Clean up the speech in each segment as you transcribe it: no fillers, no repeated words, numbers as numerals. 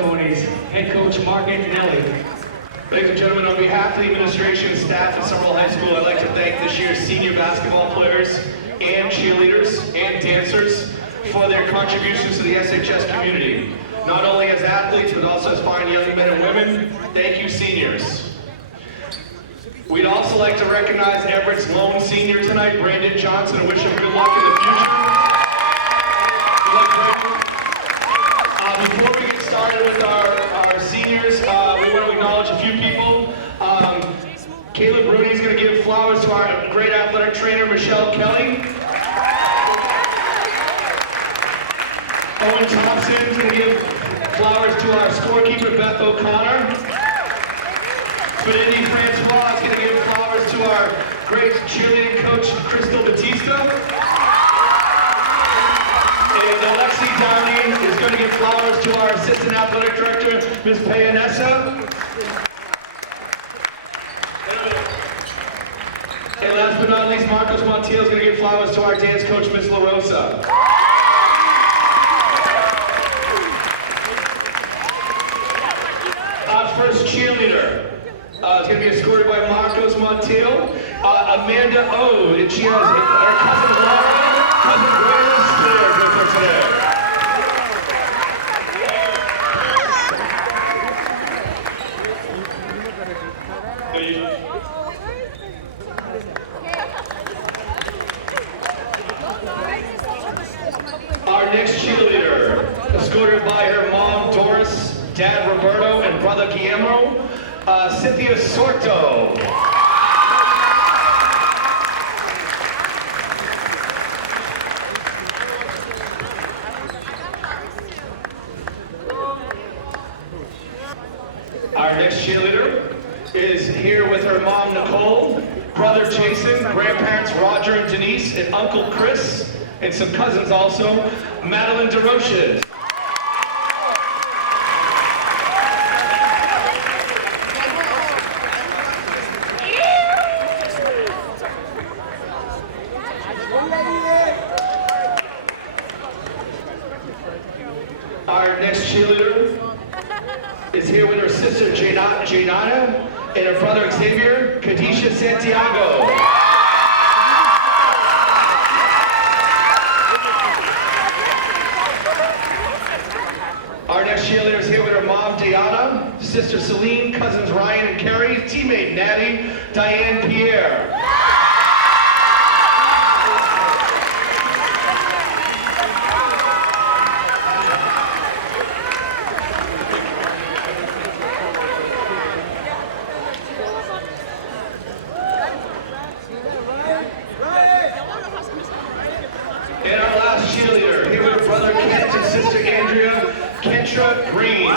ceremonies, head coach Mark Antonelli. Ladies and gentlemen, on behalf of the administration and staff at Somerville High School, I'd like to thank this year's senior basketball players and cheerleaders and dancers for their contributions to the SHS community. Not only as athletes, but also as fine young men and women. Thank you, seniors. We'd also like to recognize Everett's lone senior tonight, Brandon Johnson, and wish him good luck in the future. Good luck, Brandon. Before we get started with our seniors, we want to acknowledge a few people. Caleb Rooney is going to give flowers to our great athletic trainer, Michelle Kelly. Owen Thompson is going to give flowers to our scorekeeper, Beth O'Connor. Benedict Francois is going to give flowers to our great cheerleading coach, Crystal Batista. And Alexi Downey is going to give flowers to our assistant athletic director, Ms. Payanessa. And last but not least, Marcos Montiel is going to give flowers to our dance coach, Ms. La Rosa. Our first cheerleader is going to be escorted by Marcos Montiel, Amanda O, and she has her cousin Laura, cousin Brandon Spears with her today. Our next cheerleader, escorted by her mom Doris, dad Roberto, and brother Guillermo, Cynthia Sorto. Our next cheerleader is here with her mom Nicole, brother Jason, grandparents Roger and Denise, and uncle Chris, and some cousins also, Madeline DeRoches. Our next cheerleader is here with her sister Janana and her brother Xavier, Kadisha Santiago. Our next cheerleader is here with her mom Diana, sister Celine, cousins Ryan and Carrie, teammate Natty, Diane Pierre. And our last cheerleader, here with her brother Kent and sister Andrea, Kentra Green.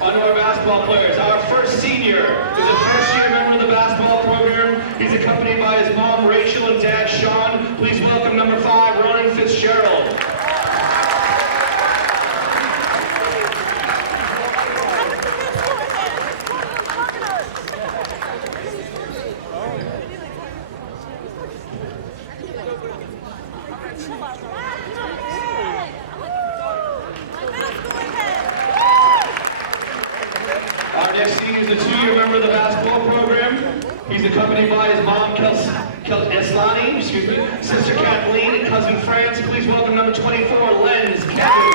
On to our basketball players. Our first senior is a first-year member of the basketball program. He's accompanied by his mom Rachel and dad Sean. Please welcome number 5, Ronan Fitzgerald. Our next senior is a 2-year member of the basketball program. He's accompanied by his mom, Eslani, sister Kathleen, and cousin France. Please welcome number 24, Lenz Kevin.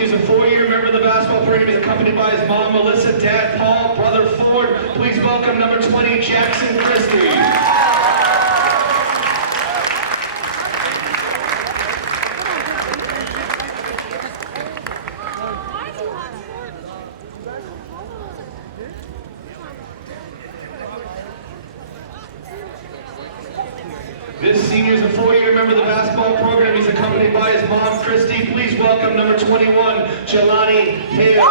senior is a 4-year member of the basketball program. He's accompanied by his mom, Melissa, dad, Paul, brother, Ford. Please welcome number 20, Jackson Christie. This senior is a 4-year member of the basketball program. He's accompanied by his mom, Christy. Please welcome number 21, Jelani Hale.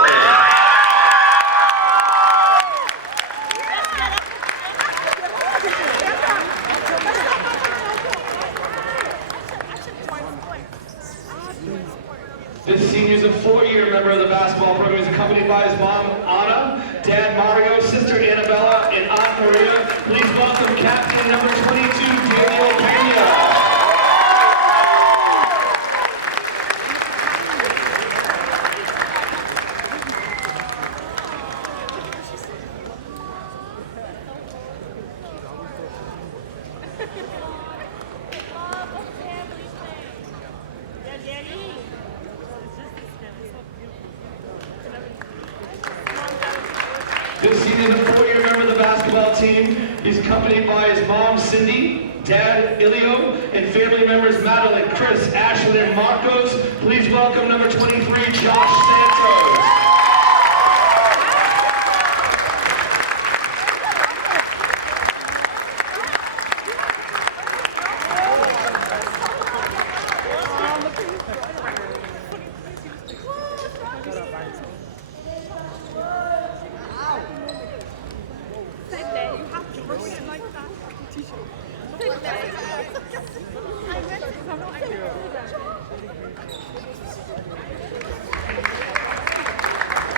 This senior is a 4-year member of the basketball program. He's accompanied by his mom, Anna, dad, Mario, sister, Annabella, and aunt Maria. Please welcome captain number 22, Daniel Pena. This senior is a 4-year member of the basketball team. He's accompanied by his mom, Cindy, dad, Ilio, and family members, Madeline, Chris, Ashley, and Marcos. Please welcome number 23, Josh Santos.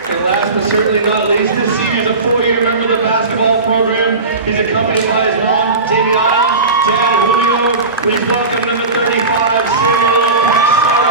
And last but certainly not least, this senior is a 4-year member of the basketball program. He's accompanied by his mom, Damiana, dad, Julio. Please welcome number 35, Samuel Pastore.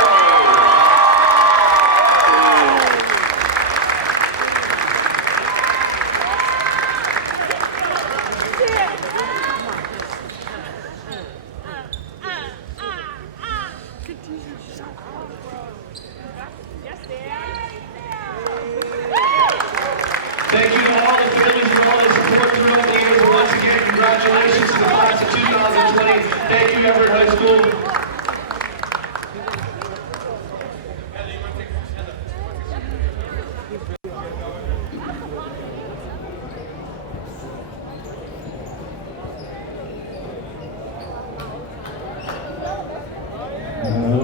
Thank you to all the families for all the support throughout the years. Once again, congratulations to the class of 2020. Thank you, Everett High School.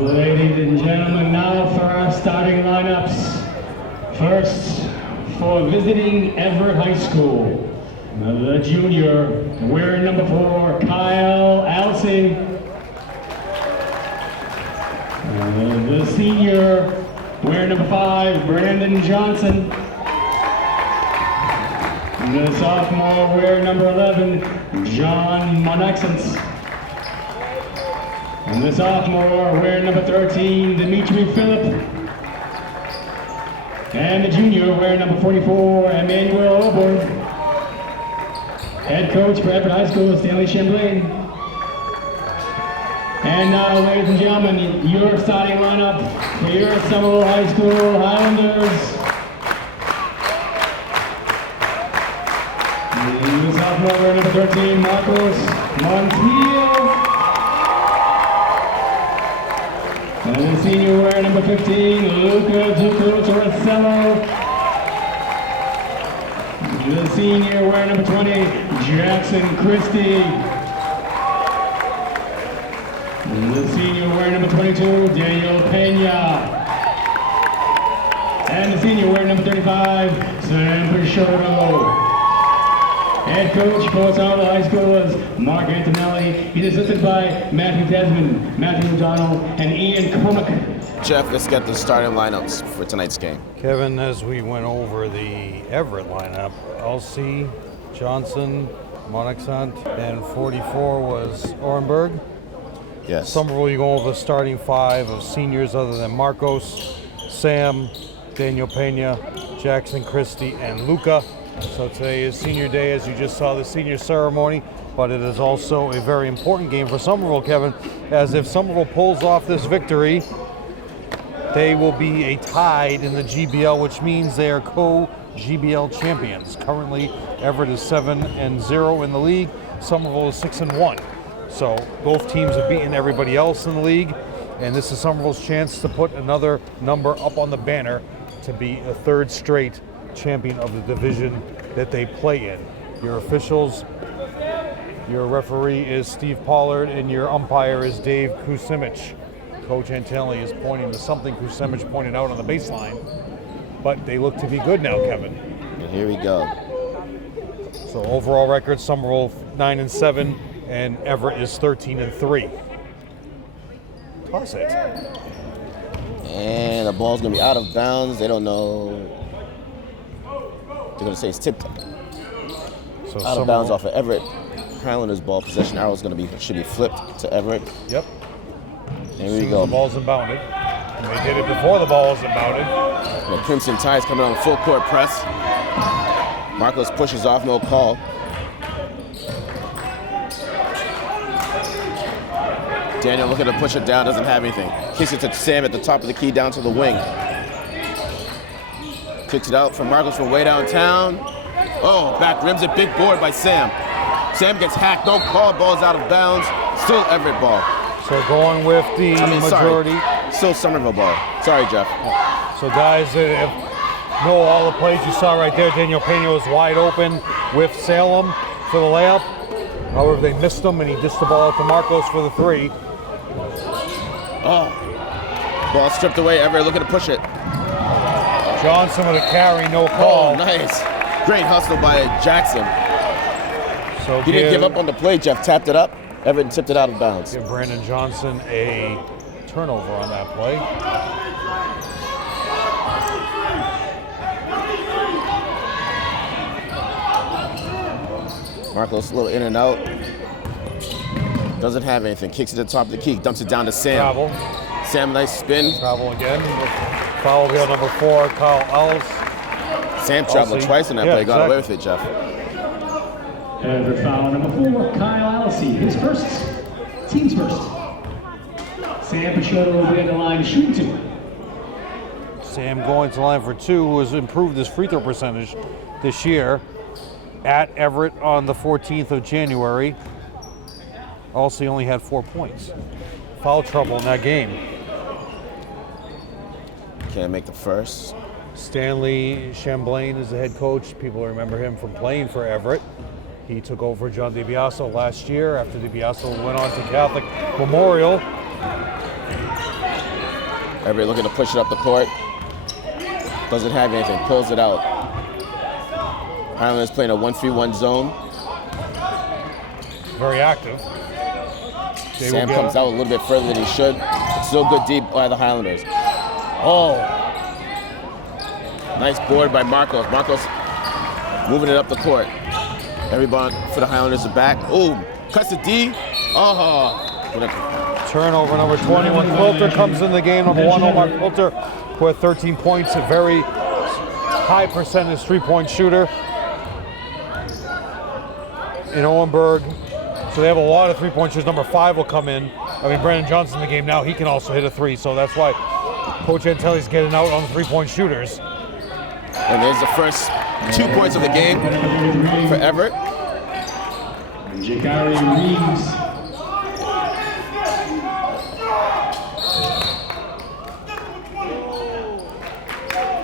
Ladies and gentlemen, now for our starting lineups. First, for visiting Everett High School, the junior, wearing number 4, Kyle Alsing. The senior, wearing number 5, Brandon Johnson. The sophomore, wearing number 11, John Monaxens. And the sophomore, wearing number 13, Dimitri Phillip. And the junior, wearing number 44, Emmanuel Oborn. Head coach for Everett High School, Stanley Chamberlain. And now, ladies and gentlemen, your starting lineup for your Somerville High School Highlanders. The sophomore, wearing number 13, Marcos Montiel. And the senior, wearing number 15, Luca Torricello. The senior, wearing number 20, Jackson Christie. The senior, wearing number 22, Daniel Pena. And the senior, wearing number 35, Sam Peixoto. Head coach for Somerville High School is Mark Antonelli. He's assisted by Matthew Desmond, Matthew O'Donnell, and Ian Cormack. Jeff, let's get the starting lineups for tonight's game. Kevin, as we went over the Everett lineup, LC, Johnson, Monaxant, and 44 was Orenberg. Yes. Somerville, you go over the starting 5 of seniors other than Marcos, Sam, Daniel Pena, Jackson Christie, and Luca. So today is senior day, as you just saw the senior ceremony, but it is also a very important game for Somerville, Kevin, as if Somerville pulls off this victory, they will be a tied in the GBL, which means they are co-GBL champions. Currently, Everett is 7-0 in the league. Somerville is 6-1. So both teams have beaten everybody else in the league, and this is Somerville's chance to put another number up on the banner to be a third straight champion of the division that they play in. Your officials, your referee is Steve Pollard, and your umpire is Dave Kusimich. Coach Antelli is pointing to something Kusimich pointed out on the baseline, but they look to be good now, Kevin. And here we go. So overall record, Somerville 9-7, and Everett is 13-3. Toss it. And the ball's going to be out of bounds. They don't know. They're going to say it's tipped So out of bounds off of Everett. Highlanders ball. Possession arrow is going to be, should be flipped to Everett. Yep. Here we go. The ball's inbounded. And they did it before the ball was inbounded. The Crimson Tide's coming on full court press. Marcos pushes off, no call. Daniel looking to push it down, doesn't have anything. Kicks it to Sam at the top of the key, down to the wing. Kicks it out from Marcos from way downtown. Oh, back rims it, big board by Sam. Sam gets hacked, no call, ball's out of bounds. Still Everett ball. So going with the majority. Sorry. Still Somerville ball. Sorry, Jeff. So guys that know all the plays you saw right there, Daniel Pena was wide open with Salem for the layup. However, they missed him, and he dished the ball out to Marcos for the three. Oh, ball stripped away. Everett looking to push it. Johnson with a carry, no call. Oh, nice. Great hustle by Jackson. So He didn't give up on the play. Jeff tapped it up. Everett tipped it out of bounds. Give Brandon Johnson a turnover on that play. Marcos a little in and out. Doesn't have anything. Kicks it to the top of the key. Dumps it down to Sam. Travel. Sam, nice spin. Travel again. Foul here, number 4, Kyle Ellis. Sam traveled twice on that play. Got away with it, Jeff. Everett foul number 4, Kyle Allison, his first, team's first. Sam Picciotto will be on the line shooting 2. Sam going to the line for 2, who has improved his free throw percentage this year at Everett on the 14th of January. Also, he only had 4 points. Foul trouble in that game. Can't make the first. Stanley Chamblain is the head coach. People remember him from playing for Everett. He took over John DiBiaso last year after DiBiaso went on to Catholic Memorial. Everett looking to push it up the court. Doesn't have anything. Pulls it out. Highlanders playing a 1-3-1 zone. Very active. Sam comes out a little bit further than he should. It's still good deep by the Highlanders. Oh. Nice board by Marcos. Marcos moving it up the court. Everybody for the Highlanders are back. Oh, cuts the D. Oh. Turnover number 21. Quilter comes in the game. Number 1, Omar Quilter, with 13 points. A very high percentage three-point shooter in Owenberg. So they have a lot of three-point shooters. Number 5 will come in. I mean, Brandon Johnson in the game now, he can also hit a 3. So that's why Coach Antelli's getting out on the three-point shooters. And there's the first 2 points of the game for Everett. Jakari Reeves.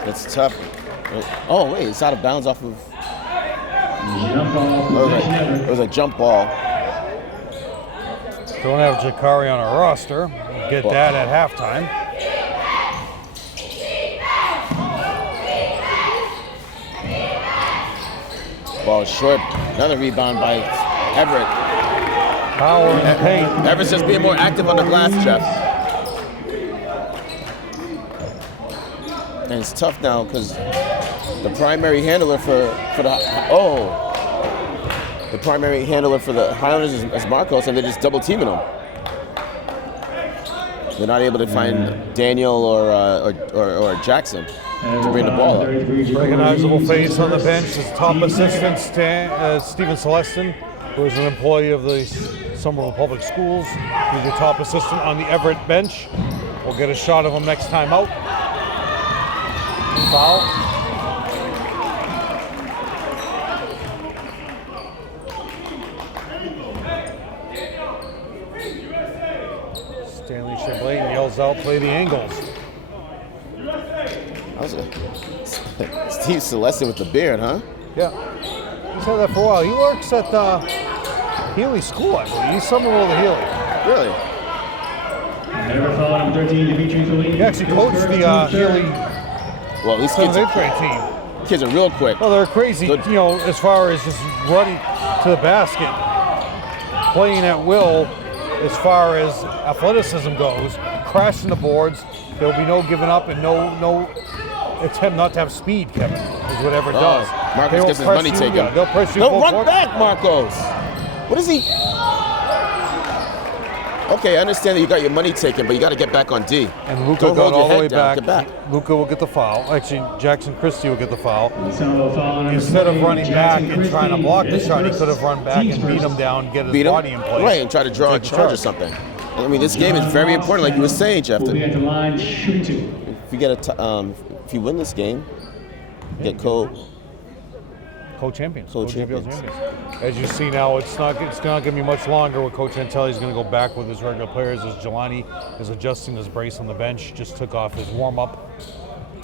It's tough. Oh, wait, it's out of bounds off of... Jump ball. It was a jump ball. Don't have Jakari on our roster. We'll get that at halftime. Ball short. Another rebound by Everett. Power in the paint. Everett's just being more active on the glass, Jeff. And it's tough now because the primary handler for the Highlanders is Marcos, and they're just double teaming him. They're not able to find Daniel or Jackson to bring the ball up. Recognizable face on the bench is top assistant Stephen Celestin, who is an employee of the Somerville Public Schools. He's the top assistant on the Everett bench. We'll get a shot of him next time out. Foul. Stanley Chamberlain yells out, play the angles. That was Steve Celestin with the beard, huh? Yeah. He's had that for a while. He works at Healy School, I believe. He's Somerville to Healy. Really? Never foul number 13, Dimitri Philippe. He actually coached the Healy Well, these 7th, kids, 8th grade team. kids are real quick. Well, they're crazy, Good. you know, as far as just running to the basket, playing at will, as far as athleticism goes, crashing the boards. There'll be no giving up and no attempt not to have speed, Kevin, is whatever it does. Marcos They won't gets his press money you, taken. yeah, they'll press you No, full run court. back, Marcos. What is he? Okay, I understand that you got your money taken, but you got to get back on D. And Luca Don't got hold your all the head way down. back. Get back. Luca will get the foul. Actually, Jackson Christie will get the foul. So foul number Instead of 20, running Jackson back and trying to Christie block the is shot, he first. could have run back Team's and beat first. him down, get his Beat him? body in place. Right, and try to draw a Take the charge or something. I mean, this game is very important, like you were saying, Jeff. Will be at the line, shooting 2. If you get if you win this game, get Co-champions. Co-champions. As you see now, it's not going to be much longer where Coach Antelli's going to go back with his regular players as Jelani is adjusting his brace on the bench, just took off his warm-up.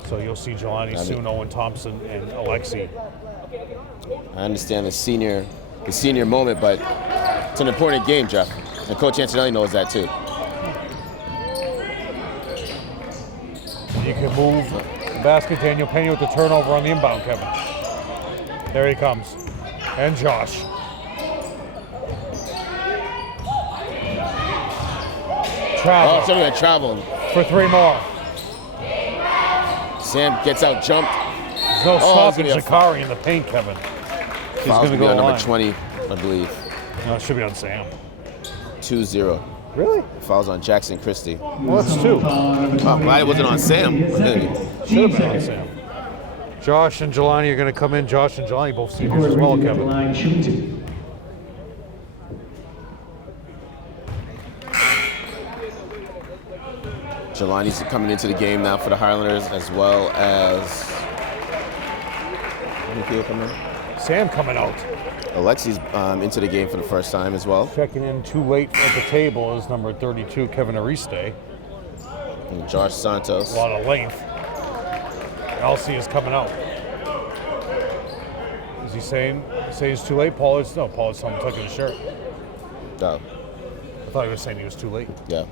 So you'll see Jelani soon, Owen Thompson, and Alexi. I understand the senior moment, but it's an important game, Jeff. And Coach Antonelli knows that too. You can move the basket. Daniel Pena with the turnover on the inbound, Kevin. There he comes. And Josh. Travel Oh, somebody got traveling. for 3 more. Sam gets out jumped. There's no it's stopping gonna be a Zakari in the paint, Kevin. He's Fouls going to will be go on number line. 20, I believe. No, it should be on Sam. 2-0. Really? Fouls on Jackson Christie. Well, that's 2. I'm glad it wasn't on Sam. Should have been on Sam. Josh and Jelani are going to come in. Josh and Jelani both seniors as well, Kevin. Line, shooting 2. Jelani's coming into the game now for the Highlanders, as well as how many people come in? Sam coming out. Alexi's into the game for the first time as well. Checking in too late at the table is number 32, Kevin Ariste. And Josh Santos. A lot of length. Elsie is coming out. Is he saying it's too late? Pollard's tucking his shirt. Oh, I thought he was saying he was too late. yeah.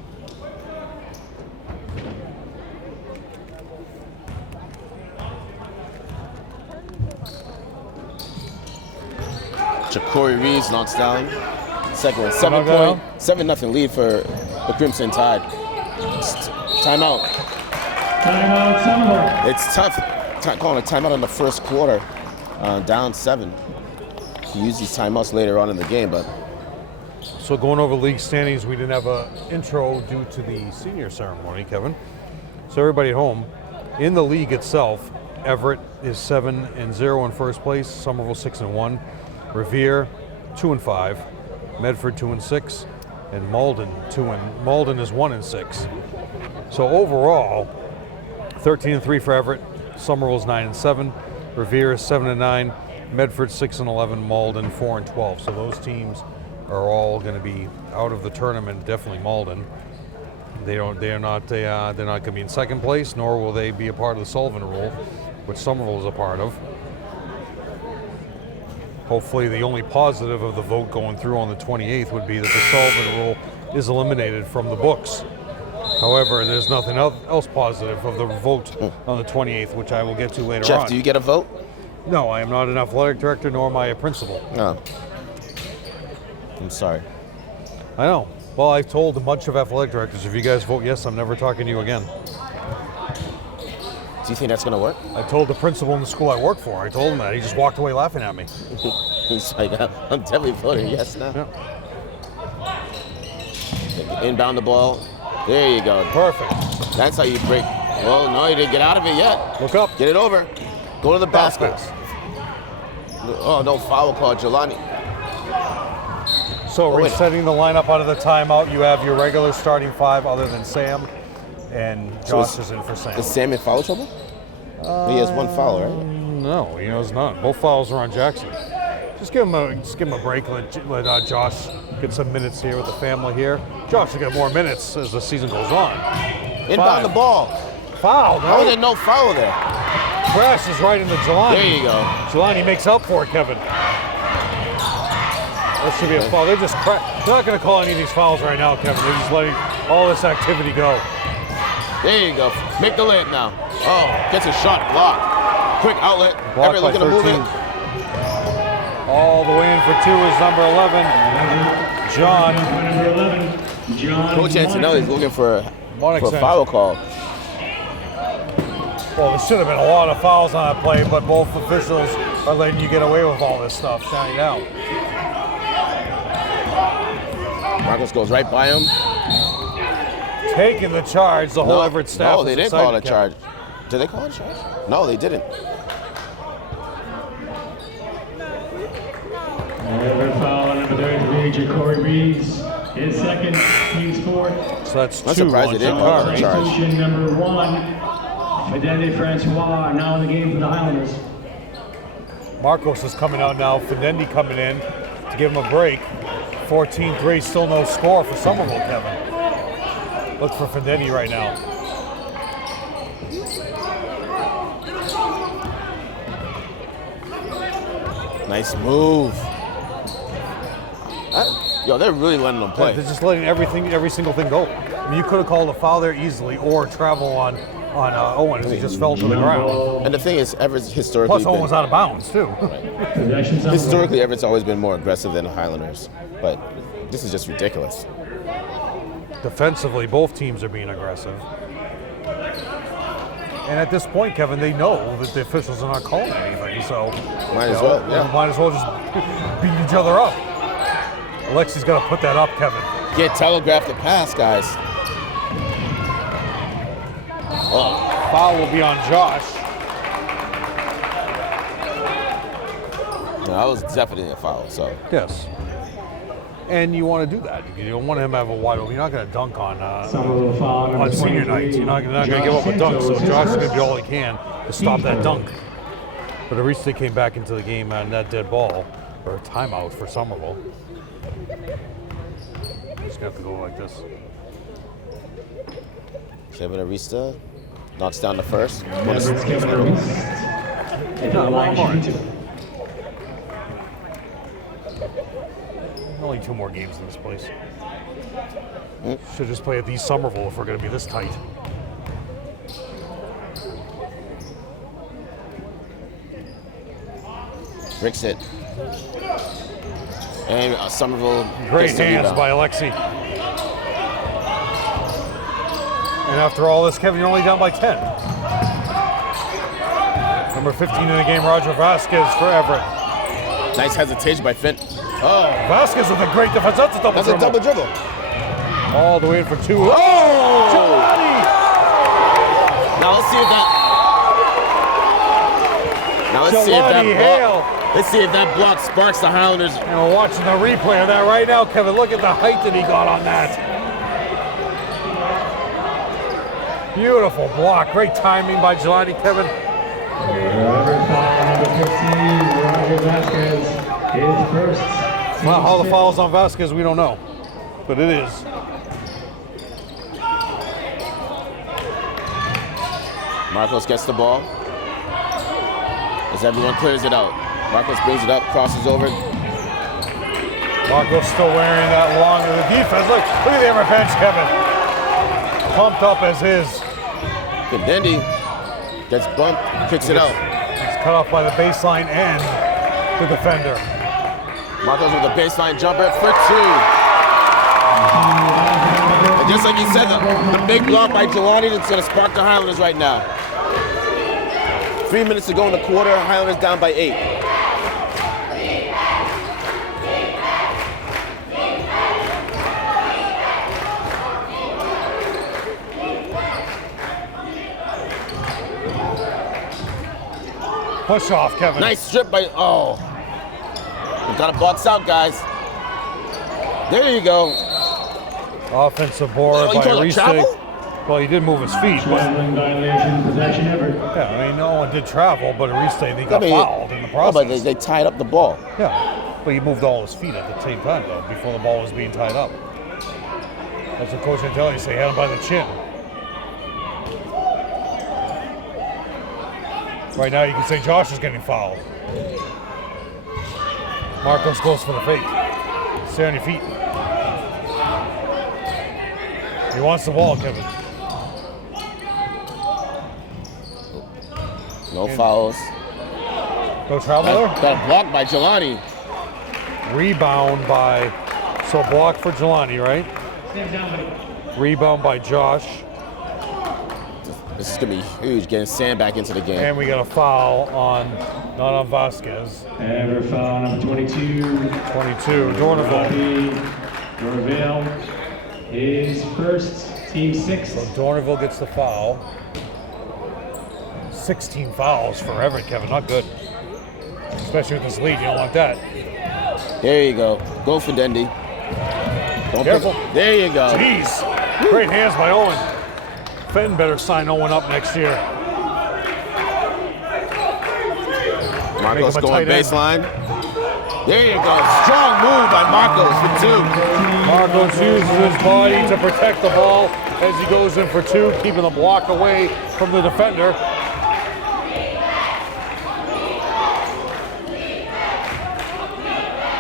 Ja'Cory Reeves knocks down. Second one. 7-0 lead for the Crimson Tide. Timeout. Timeout, Somerville. It's tough calling a timeout in the first quarter, down 7. You use these timeouts later on in the game, but So going over league standings, we didn't have an intro due to the senior ceremony, Kevin. So everybody at home, in the league itself, Everett is 7-0 in first place, Somerville 6-1, Revere 2-5, Medford 2-6, and Malden Malden is 1-6. So overall, 13-3 for Everett, Somerville's 9-7, Revere is 7-9, Medford 6-11, Malden 4-12. So those teams are all going to be out of the tournament. Definitely Malden. They're not going to be in second place, nor will they be a part of the Sullivan Rule, which Somerville is a part of. Hopefully, the only positive of the vote going through on the 28th would be that the Sullivan Rule is eliminated from the books. However, there's nothing else positive of the vote on the 28th, which I will get to later on. Jeff, do you get a vote? No, I am not an athletic director, nor am I a principal. No. I'm sorry. I know. Well, I've told a bunch of athletic directors, if you guys vote yes, I'm never talking to you again. Do you think that's going to work? I told the principal in the school I work for. I told him that. He just walked away laughing at me. He's like, I'm definitely voting yes now. Yeah. Inbound the ball. There you go. Perfect. That's how you break. Well, no, you didn't get out of it yet. Look up. Get it over. Go to the Bounce basket. pass. Oh, no foul call, Jelani. So wait. resetting the lineup out of the timeout, you have your regular starting 5 other than Sam. and So Josh is in for Sam. Is Sam in foul trouble? He has one foul, right? No, he has none. Both fouls are on Jackson. Just give him a break. Let Josh get some minutes here with the family here. Josh will get more minutes as the season goes on. Inbound the ball. Foul, How is no? there no foul there? Crash is right into Jelani. There you go. Jelani makes up for it, Kevin. That should be a foul. They're not going to call any of these fouls right now, Kevin. They're just letting all this activity go. There you go. Make the layup now. Oh, gets a shot blocked. Quick outlet. Everett looking to move it. All the way in for two is number 11, John. Number 11, John. Coach Antonelli's looking for a Monaco. foul call. Well, there should have been a lot of fouls on that play, but both officials are letting you get away with all this stuff. Shining out. Marcos goes right by him. Taking the charge, the whole Everett staff. No, they is didn't call it a excited, charge. Did they call it a charge? No, they didn't. Everett foul on number 33, Ja'Cory Reeves. His second, team's fourth. Kevin. So that's I'm two surprised on they didn't call it a Ja'Cory. charge. Substitution number 1, Fidende Francois, now in the game for the Highlanders. Marcos is coming out now. Fidendi coming in to give him a break. 14-3, still no score for Somerville, Kevin. Look for Fidendi right now. Nice move. Yo, they're really letting them play. They're just letting every single thing go. I mean, you could have called a foul there easily, or travel on Owen as he just fell to the ground. And the thing is, Everett's historically Plus, Owen was out of bounds too. historically Everett's always been more aggressive than the Highlanders, but this is just ridiculous. Defensively, both teams are being aggressive. And at this point, Kevin, they know that the officials are not calling anything, so Might as well, yeah. might as well just beat each other up. Alexi's got to put that up, Kevin. Get telegraph the pass, guys. Oh, Foul will be on Josh. no, that was definitely a foul. So Yes. And you want to do that. You don't want him to have a wide open. You're not going to dunk on Somerville foul number senior 23. night. You're not going to give up a dunk, so Josh is going to do all he can to stop that dunk. But at least they came back into the game on that dead ball, or a timeout for Somerville. Just going to have to go like this. Kevin Arista knocks down the first. Everett's Kevin Reeves. Into the line shooting. Only two more games in this place. Should just play at these Somerville if we're going to be this tight. Ricks it. And Somerville Great gets the hands rebound. by Alexi. And after all this, Kevin, you're only down by 10. Number 15 in the game, Roger Vasquez for Everett. Nice hesitation by Finn. Oh, Vasquez with a great defense. That's a double that's a dribble. double dribble. All the way in for two. Oh! Giovanni! Now let's see if that. Now let's see if Giovanni that block. Hale. Let's see if that block sparks the Highlanders. And we're watching the replay of that right now, Kevin. Look at the height that he got on that. Beautiful block. Great timing by Jelani, Kevin. Everett foul number 15, Roger Vasquez. His first. Well, how the foul's on Vasquez, we don't know. But it is. Marcos gets the ball. As everyone clears it out. Marcos brings it up, crosses over. Marco's still wearing that long of the defense. Look at the Everett bench, Kevin. Pumped up as his. Fidendi gets bumped, kicks it out. He's cut off by the baseline and the defender. Marcos with a baseline jumper for two. And just like you said, the big block by Jelani that's going to spark the Highlanders right now. 3 minutes to go in the quarter, Highlanders down by 8. Push off, Kevin. Nice strip by, oh. We got to box out, guys. There you go. Offensive board Oh, you by call it travel? Reese. Well, he did move his feet. But, Traveling violation, possession Everett. yeah, I mean, no one did travel, but at least they got fouled in the Oh, process. but they tied up the ball. Yeah, but he moved all his feet at the same time, though, before the ball was being tied up. That's what Coach Antelli said. He had him by the chin. Right now, you can say Josh is getting fouled. Marcos goes for the fake. Stay on your feet. He wants the ball, Kevin. No fouls. No travel there? Got blocked by Jelani. Rebound by, so block for Jelani, right? Rebound by Josh. This is going to be huge, getting Sam back into the game. And we got a foul on, not on Vasquez. Everett foul number 22. 22, Dorneville. Dorneville, his first, team sixth. So Dorneville gets the foul. 16 fouls for Everett, Kevin, not good. Especially with this lead, you don't want that. There you go. Go for Dendy. Don't Careful. There you go. Jeez, great hands by Owen. Fenton better sign Owen up next year. Marcos Make him a going tight end. baseline. There you go. Strong move by Marcos for two. Marcos uses his body to protect the ball as he goes in for two, keeping the block away from the defender.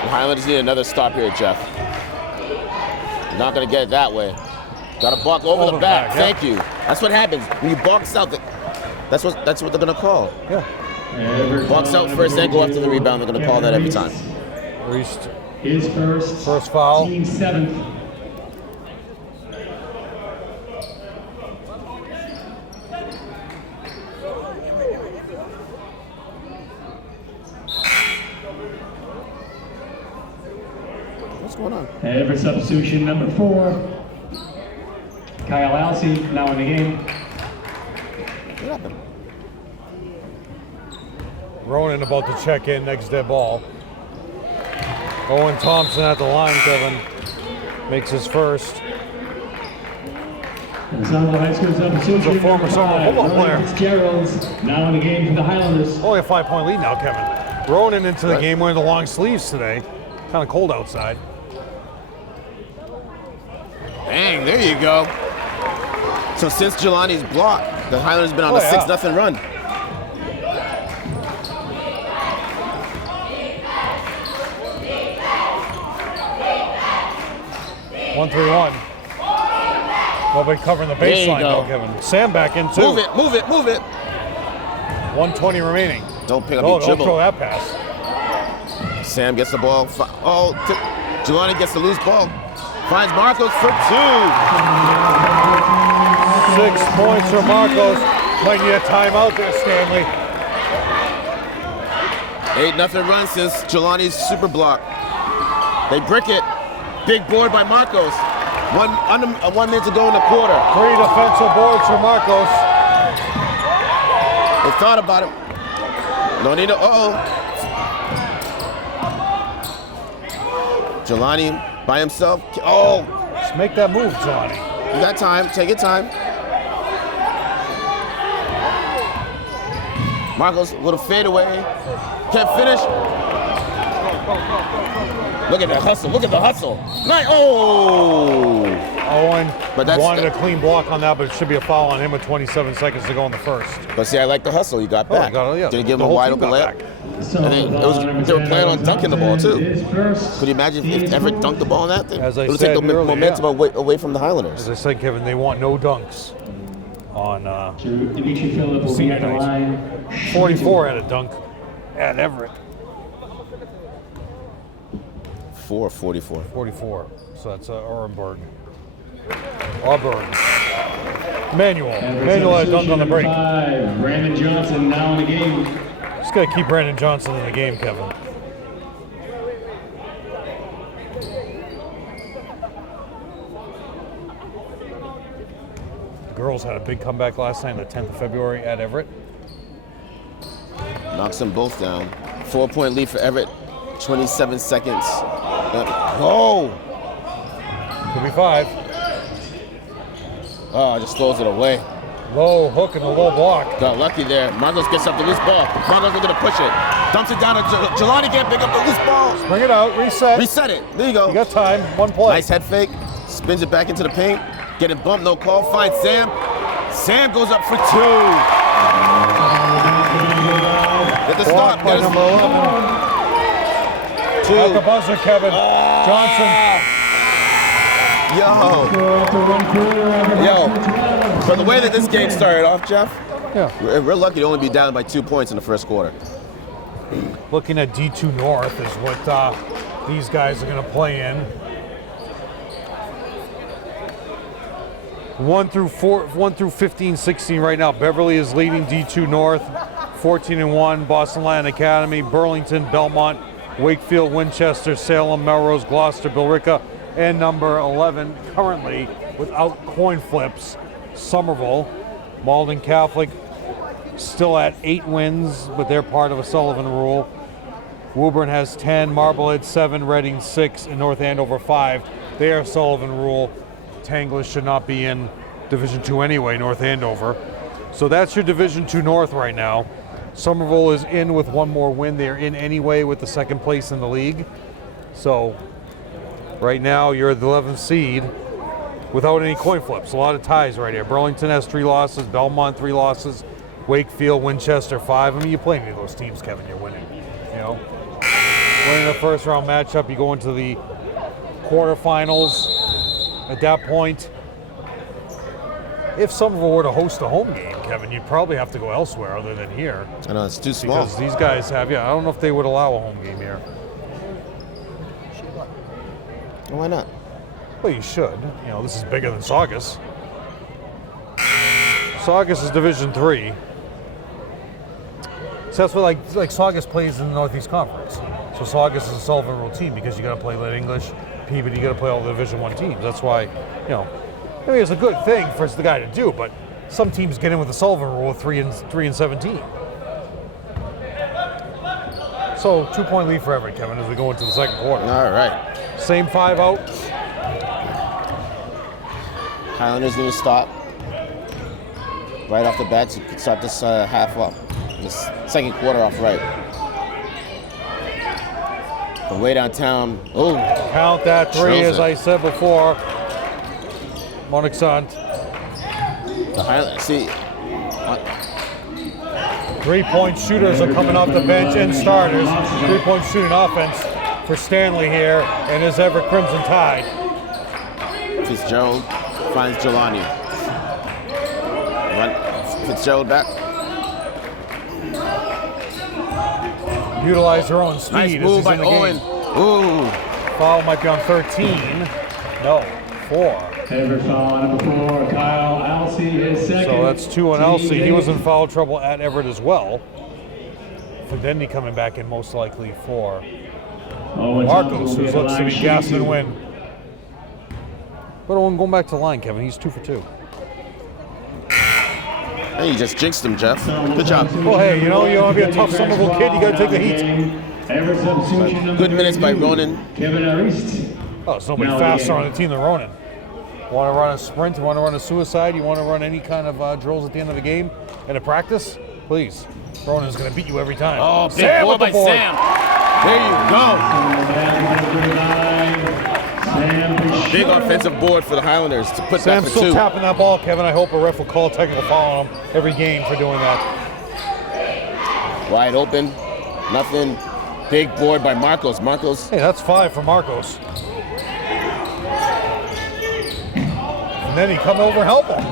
The Highlanders need another stop here, Jeff. Not going to get it that way. Got to block over the back. Yeah. Thank you. That's what happens when you box out. That's what they're going to call. Yeah. Box out first, then go after the rebound. They're going to call that every time. Reached His first foul. team seventh. What's going on? Everett substitution number 4. Kyle Alsey now in the game. What happened? Ronan about to check in next dead ball. Owen Thompson at the line, Kevin. Makes his first. And Somerville High School substitution He's a former number Somerville 5. football player. Ronan Fitzgerald's now in the game for the Highlanders. Only a 5-point lead now, Kevin. Ronan into the game wearing the long sleeves today. Kind of cold outside. Bang, there you go. So since Jelani's block, the Highlanders been on a 6-0 run. One, 3-1. Nobody covering the There you baseline go. though, Kevin. Sam back in too. Move it, move it, move it. 1:20 remaining. Don't pick up No, your don't dribble. throw that pass. Sam gets the ball. Jelani gets the loose ball. Finds Marcos for 2. 6 points for Marcos. Might need a timeout there, Stanley. 8-0 run since Jelani's super block. They brick it. Big board by Marcos. 1 minute to go in the quarter. 3 defensive boards for Marcos. They thought about it. No need to. Jelani by himself. Oh, Just make that move, Johnny. you got time. Take your time. Marcos, little fadeaway. Can't finish. Look at the hustle. Look at the hustle. Nice. Oh. Owen But that's wanted the- a clean block on that, but it should be a foul on him with 27 seconds to go in the first. But see, I like the hustle. He got back. Yeah. Didn't give The him a whole wide team open got layup. back. They were planning on dunking the ball too. His first Could you imagine if Everett dunked the ball on that thing? As I it would said take the earlier, momentum away from the Highlanders. As I said, Kevin, they want no dunks on Dimitri Phillip will be Senior at the night. line. 44 at a dunk at Everett. 4:44. 44. So that's Auburn. Manuel had a dunk on the break. 5. Brandon Johnson now in the game. Just got to keep Brandon Johnson in the game, Kevin. The girls had a big comeback last night on the 10th of February at Everett. Knocks them both down. 4-point lead for Everett. 27 seconds. Oh! Could be 5. Oh, just throws it away. Low hook and a low block. Got lucky there. Marcos gets up the loose ball. Marcos looking to push it. Dumps it down to Jelani. Can't pick up the loose ball. Bring it out, reset. Reset it. There you go. You got time, one play. Nice head fake. Spins it back into the paint. Getting bumped, no call. Finds Sam. Sam goes up for 2. Get the stop. By number 11. 2. At the buzzer, Kevin. Johnson. Yo, from the way that this game started off, Jeff, Yeah. we're lucky to only be down by 2 points in the first quarter. Looking at D2 North is what these guys are going to play in. 1 through 15, 16 right now. Beverly is leading D2 North, 14-1. Boston Latin Academy, Burlington, Belmont, Wakefield, Winchester, Salem, Melrose, Gloucester, Billerica, and number 11 currently without coin flips, Somerville. Malden Catholic still at 8 wins, but they're part of a Sullivan rule. Woburn has 10, Marblehead 7, Reading 6, and North Andover 5. They are Sullivan rule. Tanglers should not be in Division 2 anyway, North Andover. So that's your Division 2 North right now. Somerville is in with one more win. They're in anyway with the second place in the league. So right now you're the 11th seed without any coin flips. A lot of ties right here. Burlington has 3 losses, Belmont 3 losses, Wakefield, Winchester 5. I mean, you play any of those teams, Kevin, you're winning. You know, winning the first round matchup, you go into the quarterfinals. At that point, if Somerville were to host a home game, Kevin, you'd probably have to go elsewhere other than here. I know, it's too small. Because these guys have, I don't know if they would allow a home game here. Why not? Well, you should. You know, this is bigger than Saugus. Saugus is Division 3. So that's what, like Saugus plays in the Northeast Conference. So Saugus is a Sullivan rule team because you got to play Lit English, Peabody, you got to play all the Division 1 teams. That's why, I mean, it's a good thing for the guy to do, but some teams get in with the Sullivan rule of 3 and 17. So 2-point lead for Everett, Kevin, as we go into the second quarter. All right. Same 5 out. Highlanders need to stop right off the bat to start this half up. This second quarter off right. From way downtown. Oh. Count that 3, as I said before. Monixant. The Highlanders, see. 3-point shooters are coming off the bench and starters. 3-point shooting offense for Stanley here and his Everett Crimson Tide. Fitzgerald finds Jelani. Fitzgerald back. Utilize their own speed. Nice move by Owen. Ooh. Foul might be on 13. No, 4. Everett foul number 4, Kyle Alsey, his second. So that's 2 on Alsey. He was in foul trouble at Everett as well. Fidendi coming back in most likely for Marcos, who looks to be gassed and win. But Owen going back to the line, Kevin. He's 2 for 2. Hey, you just jinxed him, Jeff. Good job. Well, hey, you want to be a tough Somerville kid, you got to take the heat. Good minutes by Ronan. Kevin Arist. Oh, there's nobody faster on the team than Ronan. Want to run a sprint? You want to run a suicide? You want to run any kind of drills at the end of the game in a practice? Please. Ronan's going to beat you every time. Oh, big ball by Sam. There you go. Big offensive board for the Highlanders to put Sam's that for still 2. tapping that ball, Kevin. I hope a ref will call a technical foul on him every game for doing that. Wide open. Nothing. Big board by Marcos. Marcos. Hey, that's 5 for Marcos. And then he come over and help him.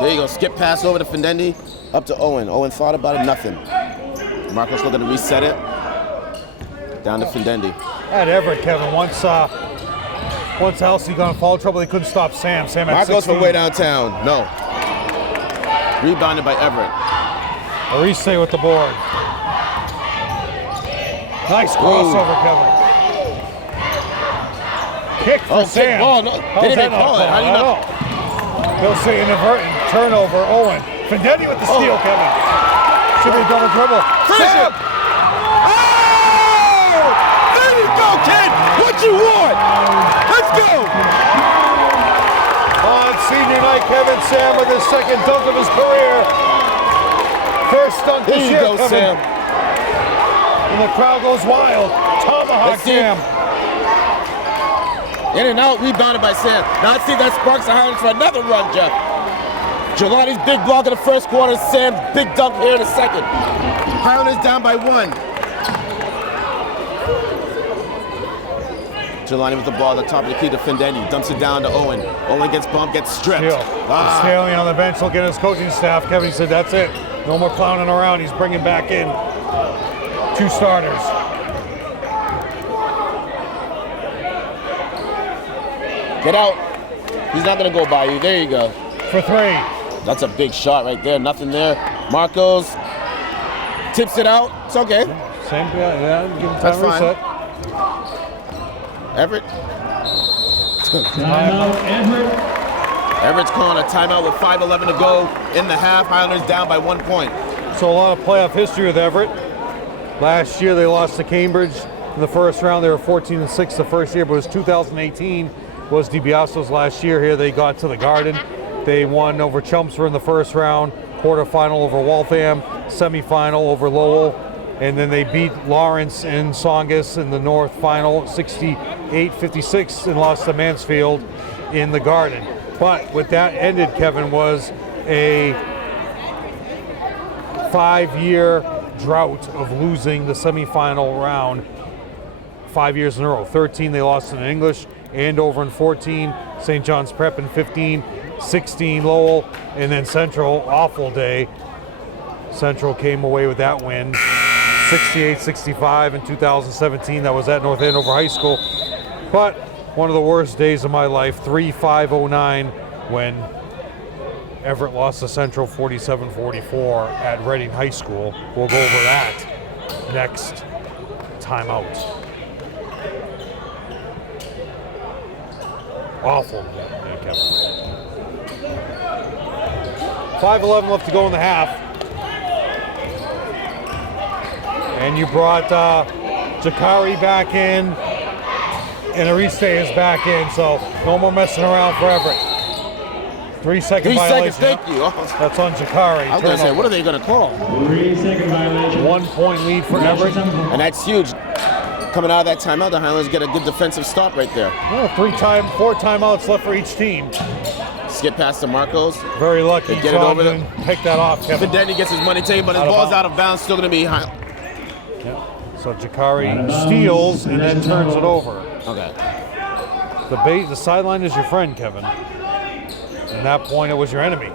There you go. Skip pass over to Fidendi. Up to Owen. Owen thought about it. Nothing. Marcos looking to reset it. Down to Fidendi. At Everett, Kevin, once Alsey got in foul trouble, they couldn't stop Sam. Sam had Marcos 16. from way downtown. No. Rebounded by Everett. Arise with the board. Nice crossover, Kevin. Kick for Sam. Kick ball. No, they didn't call it. How do you know? They'll say inadvertent turnover. Owen. Fidendi with the steal, Kevin. Should be a double dribble. Finish it. There you go, kid. What you want? Let's go. On senior night, Kevin Sam with his second dunk of his career. First dunk this Here you year, go, Kevin. Sam. And the crowd goes wild. Tomahawk Let's see. jam. In and out, rebounded by Sam. Now let's see if that sparks the Highlanders for another run, Jeff. Jelani's big block in the first quarter. Sam's big dunk here in the second. Highlanders down by 1. Jelani with the ball at the top of the key to Findendi. Dumps it down to Owen. Owen gets bumped, gets stripped. Staley on the bench looking at his coaching staff. Kevin said, that's it. No more clowning around. He's bringing back in 2 starters. Get out. He's not going to go by you. There you go. For 3. That's a big shot right there. Nothing there. Marcos tips it out. It's okay. Same, yeah, give him time That's to fine. reset. Everett. Timeout, Everett. Everett's calling a timeout with 5:11 to go in the half. Highlanders down by 1 point. So a lot of playoff history with Everett. Last year they lost to Cambridge in the first round. They were 14-6 the first year, but it was 2018 was DiBiaso's last year here. They got to the Garden. They won over Chelmsford in the first round, quarterfinal over Waltham, semifinal over Lowell, and then they beat Lawrence and Songus in the North final 68-56 and lost to Mansfield in the Garden. But what that ended, Kevin, was a 5-year drought of losing the semifinal round 5 years in a row. 13 they lost in English, Andover in 14, St. John's Prep in 15, 16 Lowell, and then Central, awful day. Central came away with that win, 68-65 in 2017. That was at North Andover High School. But one of the worst days of my life, 3-5-09, when Everett lost to Central 47-44 at Reading High School. We'll go over that next timeout. Awful, yeah, Kevin. 5:11 left to go in the half. And you brought Jakari back in, and Ariste is back in, so no more messing around for Everett. 3 second 3 violation. seconds, thank you. That's on Jakari. I was going to say, what are they going to call? 3 second violation. 1 point lead for Everett. And that's huge. Coming out of that timeout, the Highlanders get a good defensive stop right there. Well, 4 timeouts left for each team. Skip past to Marcos. Very lucky. They get it over them. Pick that off, Kevin. Findendi gets his money taken, but his ball's out of bounds. Still going to be high. Yeah. So Jakari steals and then turns it over. Okay. The sideline is your friend, Kevin. At that point, it was your enemy.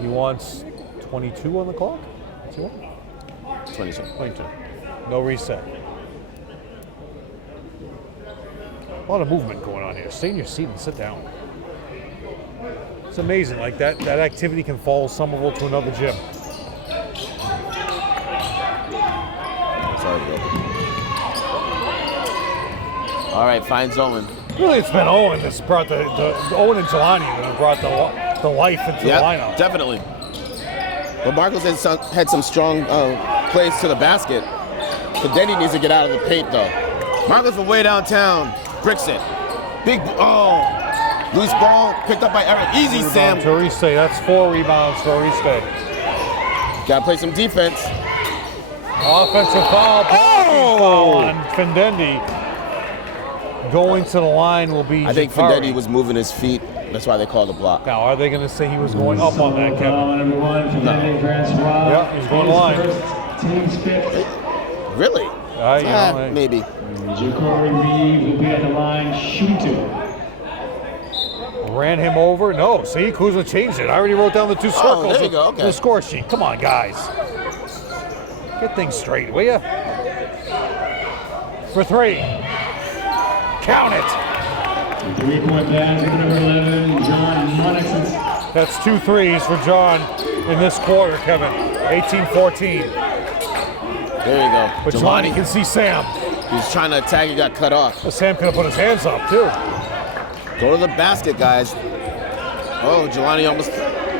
He wants 22 on the clock. What's he want? 22. 22. No reset. A lot of movement going on here. Stay in your seat and sit down. It's amazing, like that activity can follow Somerville to another gym. Sorry, bro. All right, finds Owen. Really, it's been Owen that's brought the Owen and Jelani that have brought the life into the lineup. Definitely. But Marcos had some strong plays to the basket. Findendi needs to get out of the paint, though. Marcos from way downtown bricks it. Big, loose ball picked up by Everett. Easy, Sam. To Ariste. That's 4 rebounds for Ariste. Got to play some defense. Offensive foul. Foul on Findendi. Going to the line will be I think Jakari. Findendi was moving his feet. That's why they called the block. Now, are they going to say he was going up on that, Kevin? Number 1, Findendi, Francois. Yeah, he's going line. First, team's 5th. Really? Maybe. Jakari Reeves will be at the line, shooting 2. Ran him over. No, see, Kuzma changed it. I already wrote down the 2 circles there you go, okay. on the score sheet. Come on, guys. Get things straight, will ya? For 3. Count it. 3-point basket, number 11, John Monixon. That's 2 threes for John in this quarter, Kevin. 18-14. There you go. But Jelani can see Sam. He was trying to attack. He got cut off. But Sam could have put his hands up, too. Go to the basket, guys. Oh, Jelani almost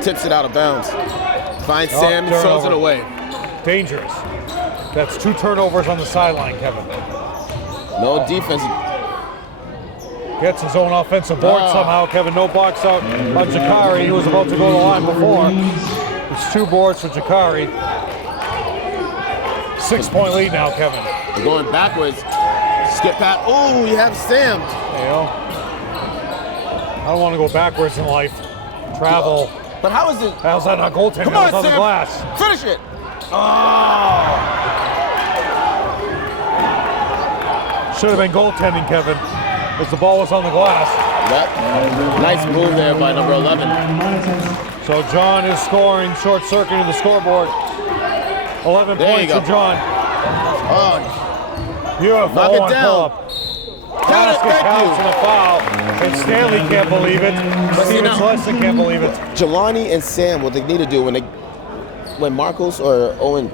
tips it out of bounds. Finds Sam and throws it away. Dangerous. That's 2 turnovers on the sideline, Kevin. No defense. Gets his own offensive board somehow. Kevin, no box out on Jakari. He was about to go to the line before. It's 2 boards for Jakari. 6-point lead now, Kevin. They're going backwards. Skip past. Oh, you have Sam. You know, I don't want to go backwards in life. Travel. But how is it? How's that not goaltending? Come on, That was on the Sam. glass. Finish it. Oh. Should have been goaltending, Kevin, as the ball was on the glass. Yep. Nice move there by number 11. So John is scoring, short circuiting the scoreboard. 11 There you points go. for John. Oh, Beautiful. knock it one down. pull-up. Got it, Basket thank counts you. and a foul. And Stanley can't believe it. Steven now- Celestin can't believe it. Jelani and Sam, what they need to do when Marcos or Owen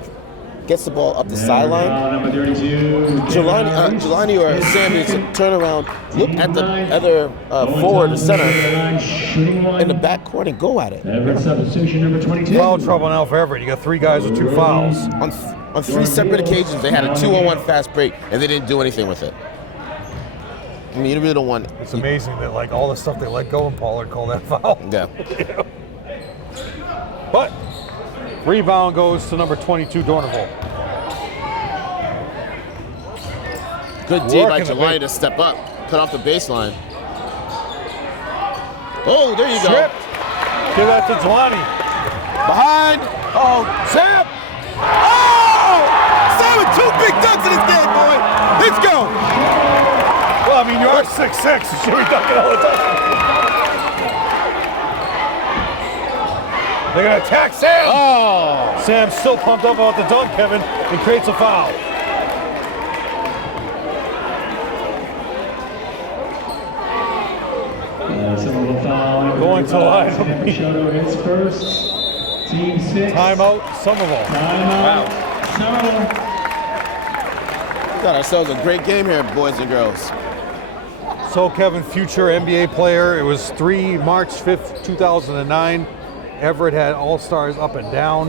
gets the ball up the sideline, Number 32. Jelani or Sam needs to turn around, look at the other forward or center in the back court and go at it. Everett substitution number 22. Foul trouble now for Everett. You got 3 guys with 2 fouls. On 3 separate occasions, they had a 2-on-1 fast break, and they didn't do anything with it. I mean, you really don't want. It's amazing that like all the stuff they let go and Pollard called that foul. Yeah. But rebound goes to number 22, Dornerville. Good D by Working the Jelani big- to step up, cut off the baseline. Oh, there you go. Stripped. Give that to Jelani. Behind. Oh, Sam. Oh! Sam with 2 big dunks in this game, boy. Let's go. Well, I mean, you are 6'6". You should be dunking all the time. They're going to attack Sam. Oh. Sam's still pumped up about the dunk, Kevin. He creates a foul. Somerville foul. Going to line. Shadow hits first. Team 6. Timeout, Somerville. Timeout. Somerville. Got ourselves a great game here, boys and girls. So, Kevin, future NBA player. It was March 5th, 2009. Everett had all-stars up and down.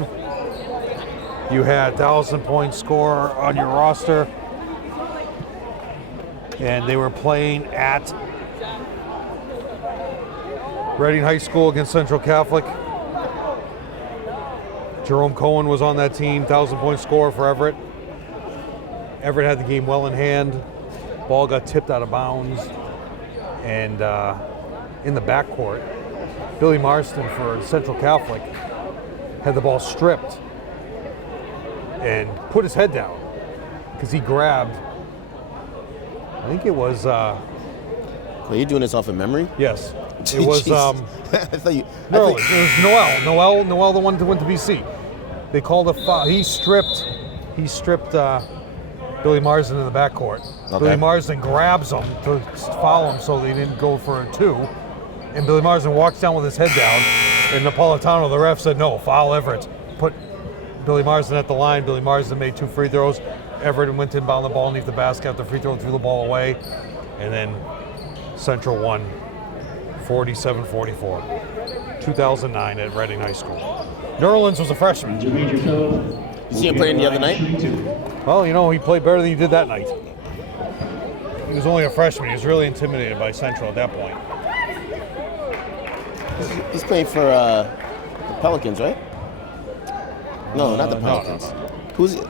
You had 1,000-point scorer on your roster. And they were playing at Reading High School against Central Catholic. Jerome Cohen was on that team, 1,000-point scorer for Everett. Everett had the game well in hand. Ball got tipped out of bounds. And in the backcourt, Billy Marston for Central Catholic had the ball stripped and put his head down because he grabbed, I think it was, Are you doing this off of memory? yes, it was, Jeez. I thought you. no, it was Noel, the one that went to BC. They called a foul. He stripped Billy Marsden in the backcourt. Okay. Billy Marsden grabs him to foul him so they didn't go for a 2. And Billy Marsden walks down with his head down. And Napolitano, the ref, said, no, foul Everett. Put Billy Marsden at the line. Billy Marsden made 2 free throws. Everett went to inbound the ball underneath the basket after free throw, threw the ball away. And then Central won 47-44. 2009 at Reading High School. Nerlens was a freshman. Major Phil. You see him playing the other night? Well, you know, he played better than he did that night. He was only a freshman. He was really intimidated by Central at that point. He's playing for the Pelicans, right? No, not the Pelicans. no. Who's? I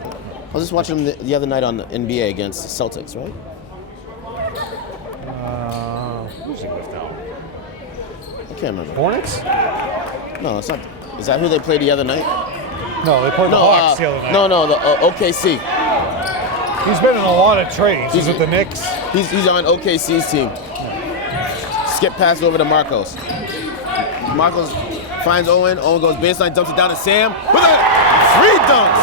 was just watching him the other night on the NBA against the Celtics, right? Who's he with now? I can't remember. Hornets? No, it's not. Is that who they played the other night? No, they played the Hawks the other night. No, the OKC. He's been in a lot of trades. He's with the Knicks. He's on OKC's team. Skip pass over to Marcos. Marcos finds Owen. Owen goes baseline, dumps it down to Sam. With a 3 dunks.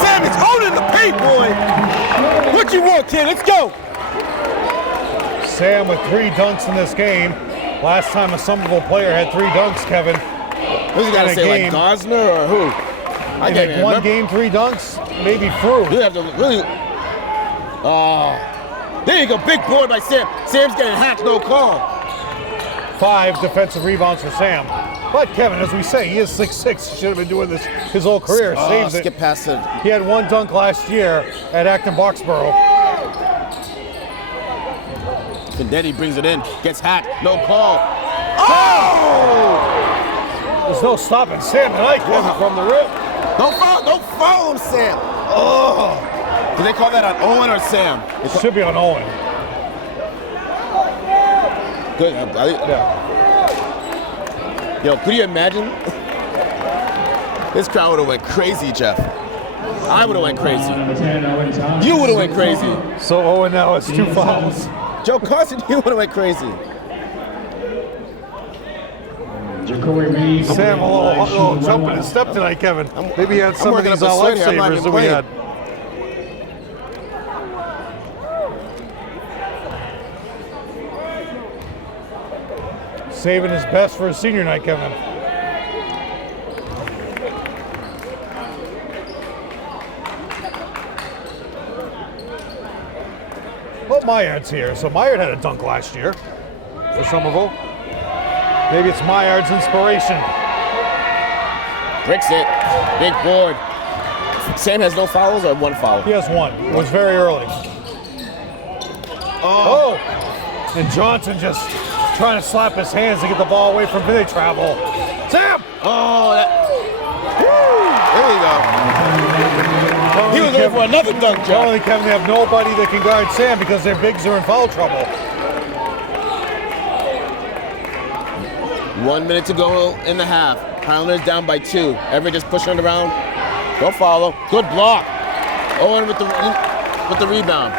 Sam is owning the paint, boy. What you want, kid? Let's go. Sam with 3 dunks in this game. Last time a Somerville player had 3 dunks, Kevin. Who's he got to In a say, game. like Gosner or who? I In can't like even one remember. game, 3 dunks, maybe Frew. You have to really. There you go, big board by Sam. Sam's getting hacked, no call. 5 defensive rebounds for Sam. But Kevin, as we say, he is 6'6". He should have been doing this his whole career. Saves it. Skip past the. He had 1 dunk last year at Acton Boxborough. Vendetti brings it in, gets hacked, no call. Oh! There's no stopping Sam tonight, Kevin, from the rip. Don't foul him, Sam. Oh! Do they call that on Owen or Sam? It should be on Owen. Good. Yeah. Yo, could you imagine? This crowd would have went crazy, Jeff. I would have went crazy. You would have went crazy. So Owen now has 2 fouls. Joe Carson, you would have went crazy. Sam, a little jumping his step tonight, Kevin. Maybe he had some of these lifesavers that we had. Saving his best for his senior night, Kevin. Well, Maillard's here. So Maillard had a dunk last year for Somerville. Maybe it's Maillard's inspiration. Bricks it. Big board. Sam has no fouls or 1 foul? He has 1. It was very early. Oh! And Johnson just trying to slap his hands to get the ball away from Vinny travel. Sam! Oh, there you go. He was looking for another dunk, Joe. Only Kevin, they have nobody that can guard Sam because their bigs are in foul trouble. 1 minute to go in the half. Highlanders down by 2. Everett just pushing around. Don't follow. Good block. Owen with the rebound.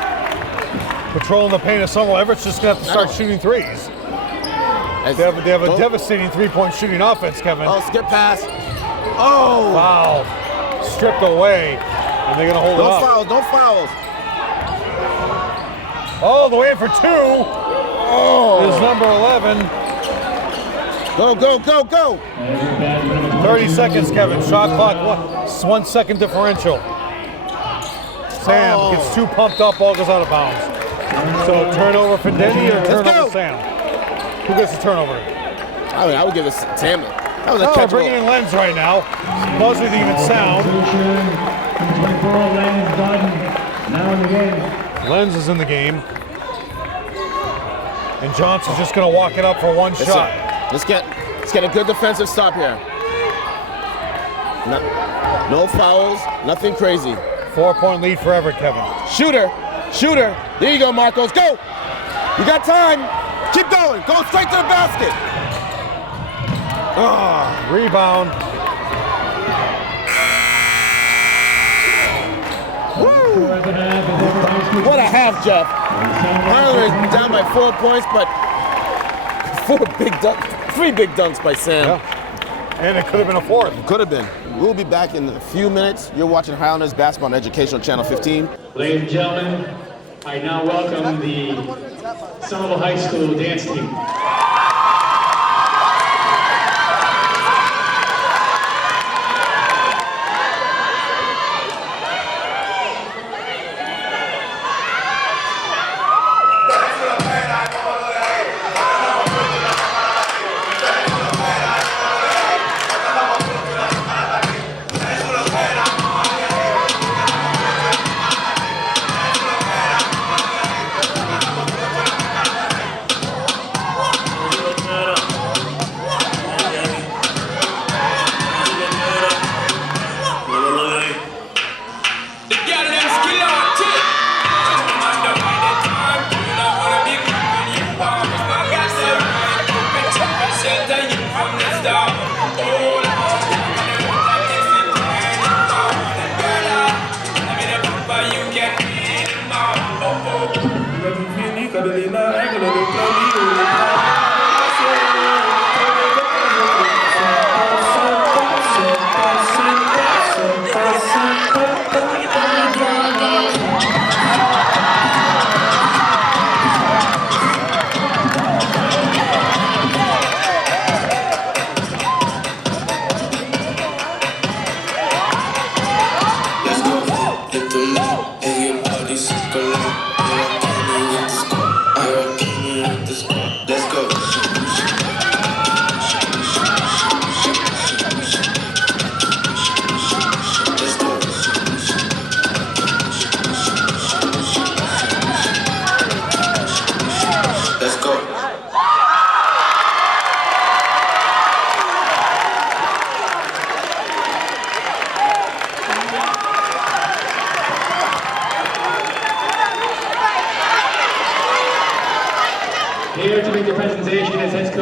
Patrolling the paint of Somerville. Everett's just going to have to start shooting threes. They have a devastating three-point shooting offense, Kevin. Oh, skip pass. Oh! Wow. Stripped away. And they're going to hold it up. No fouls. Oh, the way in for 2 Oh! is number 11. Go. 30 seconds, Kevin. Shot clock, 1 second differential. Sam gets too pumped up, ball goes out of bounds. So turnover for Denny or turnover Sam? Who gets the turnover? I mean, I would give this to Sam. That was a We're bringing in Lenz right now. Buzzer didn't even sound. Lenz is in the game. And Johnson's just going to walk it up for 1 shot. Let's get a good defensive stop here. No fouls, nothing crazy. 4-point lead for Everett, Kevin. Shooter. There you go, Marcos. Go. You got time. Keep going. Go straight to the basket. Rebound. Woo. What a half, Jeff. Highlanders down by 4 points, but 3 big dunks by Sam. Yeah. And it could have been a 4th. Could have been. We'll be back in a few minutes. You're watching Highlanders Basketball on Educational Channel 15. Ladies and gentlemen, I now welcome the Somerville High School dance team.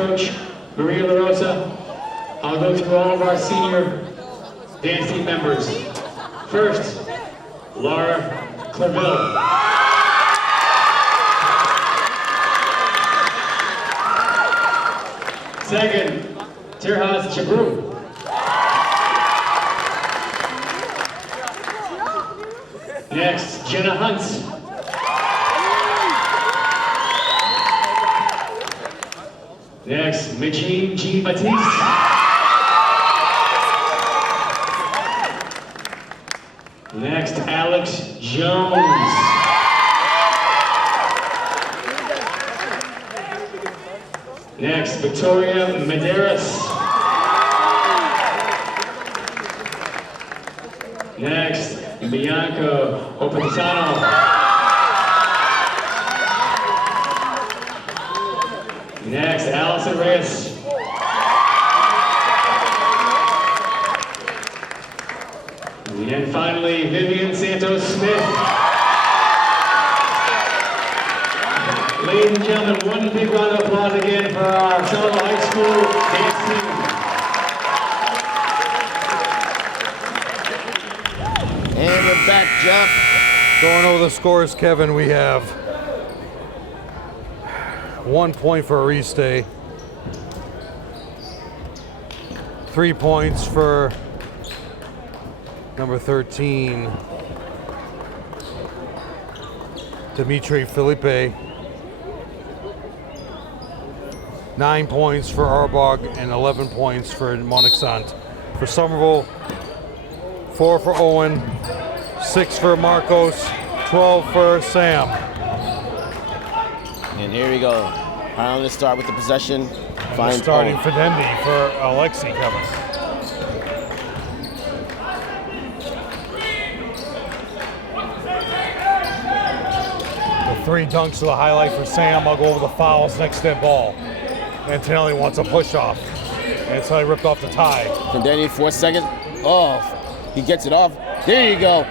coach, Maria LaRosa, I'll go through all of our senior dance team members. First, Laura Claville. Second, Tirhaz Chabru. Next, Jenna Hunt. Next, Majin Jean Baptiste. Next, Alex Jones. Next, Victoria Medeiros. Next, Bianca Opitano. Next, Allison Reyes. And finally, Vivian Santos Smith. Ladies and gentlemen, one big round of applause again for our Somerville High School dance team. And we're back, Jeff. Going over the scores, Kevin, we have 1 point for Ariste, 3 points for number 13, Dimitri Felipe, 9 points for Arbog, and 11 points for Monixant. For Somerville, 4 for Owen, 6 for Marcos, 12 for Sam. And here we go. Highlanders start with the possession. And starting Fidendi for Alexi, Kevin. The 3 dunks to the highlight for Sam. I'll go over the fouls, next dead ball. Antonelli wants a push off. And so he ripped off the tie. Fidendi, 4 seconds. Oh, he gets it off. There you go.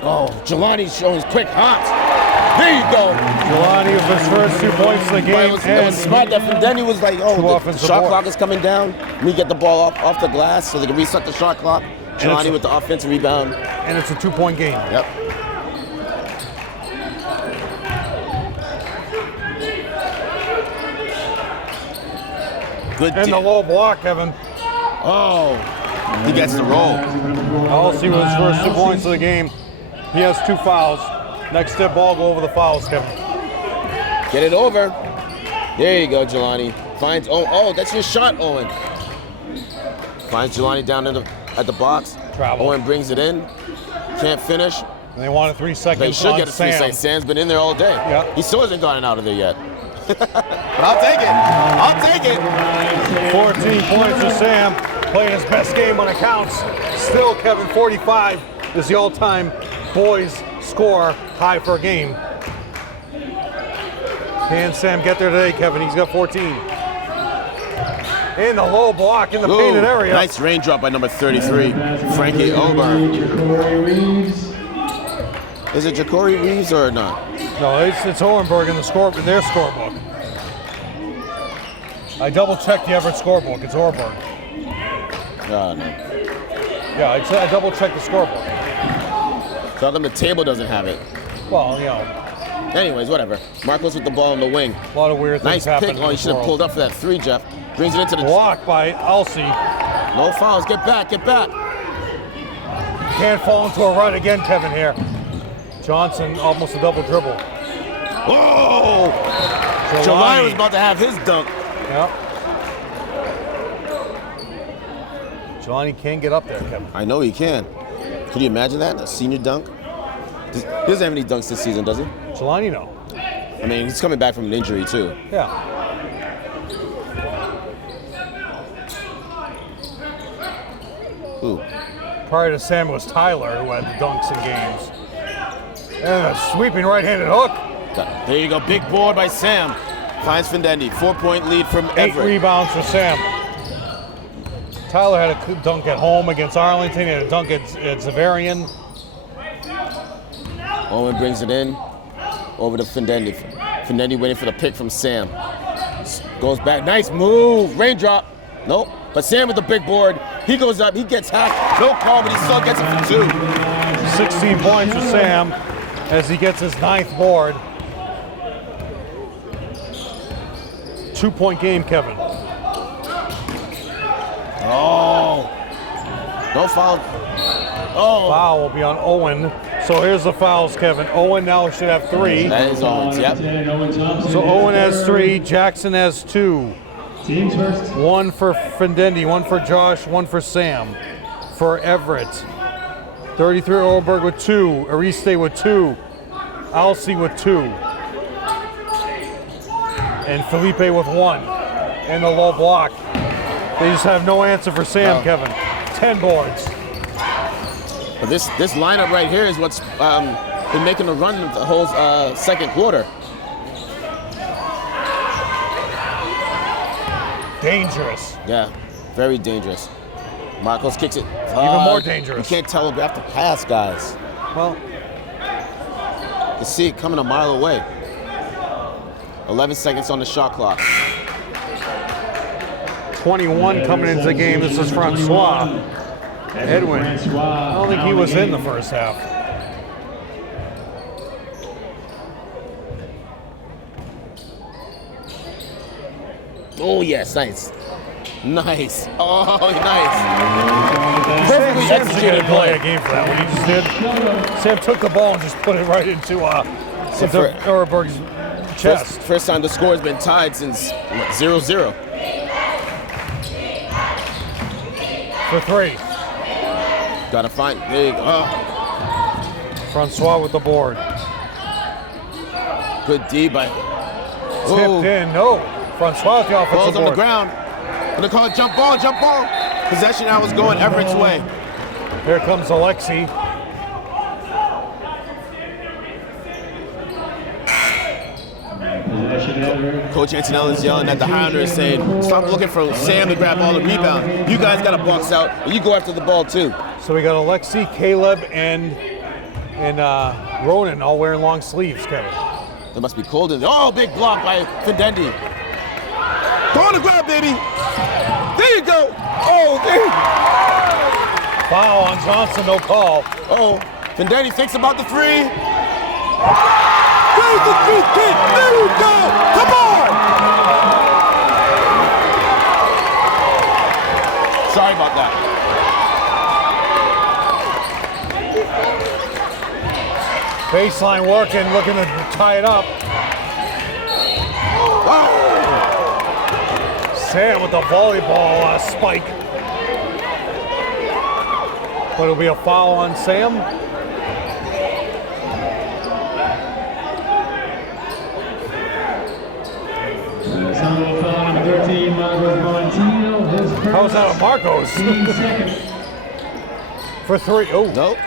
Oh, Jelani's showing his quick hops. There you go. Jelani with his first 2 points of the game. It was smart that Fidendi was like, oh, the shot board. clock is coming down. We get the ball off the glass so they can reset the shot clock. Jelani with the offensive rebound. And it's a 2-point game. Yep. Good And the low block, Kevin. Oh, he gets the roll. Alcy with his first 2 points of the game. He has 2 fouls. Next step ball, go over the fouls, Kevin. Get it over. There you go, Jelani. Finds, oh, that's your shot, Owen. Finds Jelani down at the box. Travel. Owen brings it in. Can't finish. And they wanted 3 seconds. They should on get a 3 Sam. seconds. Sam's been in there all day. Yeah. He still hasn't gotten out of there yet. But I'll take it. I'll take it. 14 points for Sam. Playing his best game when it counts. Still, Kevin, 45 is the all-time boys score high for a game. Can Sam get there today, Kevin? He's got 14. In the low block in the painted area. Nice raindrop by number 33, Frankie Ober. Is it Ja'Cory Reeves or not? No, it's Hohenberg in their scorebook. I double-checked the Everett scorebook. It's Hohenberg. Oh, no. Yeah, I double-checked the scorebook. So how come the table doesn't have it? Well, you know, Anyways, whatever. Marcos with the ball in the wing. a lot of weird things Nice happen. pick. in Oh, he this should have world. pulled up for that 3, Jeff. Brings it into the... Blocked by Alcy. No fouls. Get back. Get back. Can't fall into a run again, Kevin, here. Johnson, almost a double dribble. Whoa! Jelani was about to have his dunk. Yep. Jelani can get up there, Kevin. I know he can. Could you imagine that? A senior dunk? He doesn't have any dunks this season, does he? Jelani, no. I mean, he's coming back from an injury, too. Yeah. Ooh. Prior to Sam, it was Tyler who had the dunks in games. And a sweeping right-handed hook. There you go. Big board by Sam. Finds Fidendi. 4-point lead from 8 Everett. rebounds for Sam. Tyler had a dunk at home against Arlington. He had a dunk at Zavarian. Owen brings it in. Over to Fidendi. Fidendi waiting for the pick from Sam. Goes back. Nice move. Raindrop. Nope. But Sam with the big board. He goes up. He gets hacked. No call, but he still gets it for 2. 16 points for Sam as he gets his 9th board. 2-point game, Kevin. Oh. No foul. Oh. Foul will be on Owen. So here's the fouls, Kevin. Owen now should have 3. That is Owens, yep. So Owen has 3, Jackson has 2. Teams first. 1 for Findendi, 1 for Josh, 1 for Sam. For Everett. 33 Orberg with 2, Ariste with 2, Alcy with 2. And Felipe with 1. And the low block. They just have no answer for Sam, Kevin. 10 boards. But this lineup right here is what's been making the run the whole second quarter. Dangerous. Yeah, very dangerous. Marcos kicks it. Even more dangerous. You can't telegraph the pass, guys. Well, You see it coming a mile away. 11 seconds on the shot clock. 21 coming into the game. This is Francois. Edwin. I don't think he was in the first half. Oh, yes, nice. Nice. Oh, nice. Perfectly Sam executed didn't play play. a game for that one. He just did. Sam took the ball and just put it right into Orberg's chest. First time the score has been tied since 0-0. For 3. Gotta find big. Francois with the board. Good D by. Tipped in. No. Francois with the offensive Balls on the board. ground. Gonna call it jump ball, jump ball. Possession now is going Everett's way. Here comes Alexi. Coach Antonelli is yelling at the Highlanders saying, stop looking for Sam to grab all the rebound. You guys gotta box out and you go after the ball too. So we got Alexi, Caleb, and Ronan all wearing long sleeves, Kevin. It must be cold in there. Oh, big block by Findendi. Go on the grab, baby. There you go. Oh, there you go. Foul on Johnson, no call. Oh, Findendi thinks about the 3. Where's the 3 kid? There you go. Come on. Sorry about that. Baseline working, looking to tie it up. Oh. Sam with the volleyball spike. But it'll be a foul on Sam. Somerville foul number 13, Marcos Montino. His first. How's that on Marcos? 15 seconds. For 3. Oh, Nope.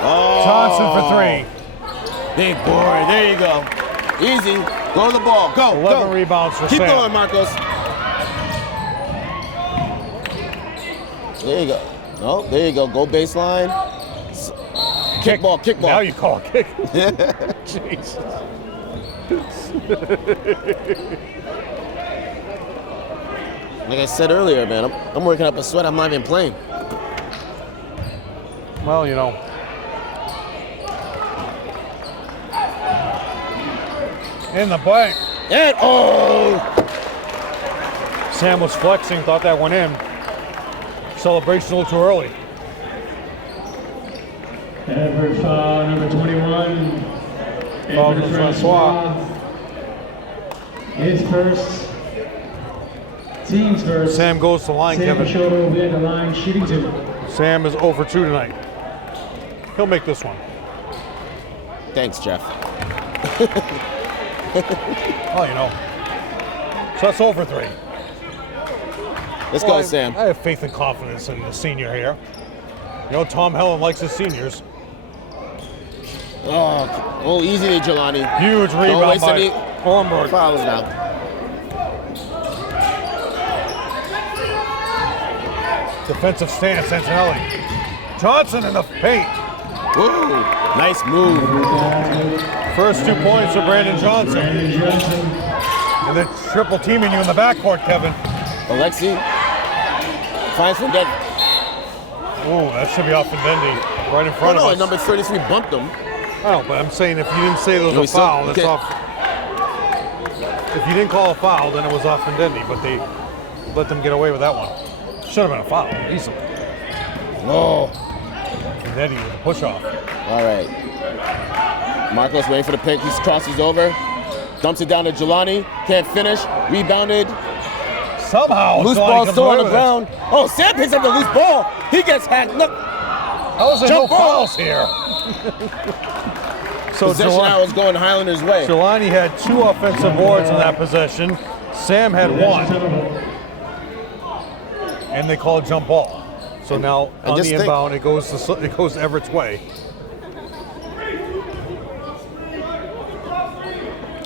Oh. Johnson for 3. Big boy. There you go. Easy. Go to the ball. Go. 11 Go. rebounds for Keep Sam. going, Marcos. There you go. No, there you go. Go baseline. Kick ball. Kick ball. Now you call a kick. Jesus. Like I said earlier, man, I'm working up a sweat. I'm not even playing. Well, you know. In the blank. And oh! Sam was flexing, thought that went in. Celebration a little too early. Everett foul number 21. Foul Everett to Francois. His first. Team's first. Sam goes to the line, Sam Kevin. Schroeder will be at the line shooting 2. Sam is 0 for 2 tonight. He'll make this one. Thanks, Jeff. Oh, you know. So that's 0 for 3. Let's go, Sam. I have faith and confidence in the senior here. You know, Tom Helen likes his seniors. Oh, easy there, Jelani. Huge Don't rebound waste by any Ormberg. fouls now. Defensive stance, Antonelli. Johnson in the paint. Woo! Nice move. First 2 points for Brandon Johnson. Brandon Johnson. And they're triple teaming you in the backcourt, Kevin. Alexi finds Findetti. Oh, that should be off Findetti. Right in front of us. Number 33 bumped him. I know, but I'm saying if you didn't say there was a foul, that's off. If you didn't call a foul, then it was off Findetti, but they let them get away with that one. Should have been a foul, easily. Oh. Findetti with a push-off. All right. Marcos waiting for the pick. He crosses over. Dumps it down to Jelani. Can't finish. Rebounded. Somehow, Loose ball still on the ground. Oh, Sam picks up the loose ball. He gets hacked. Look. How is there no fouls here? So Possession now is going Highlanders' way. Jelani had 2 offensive boards in that possession. Sam had 1. And they call a jump ball. So now on the inbound, it goes Everett's way.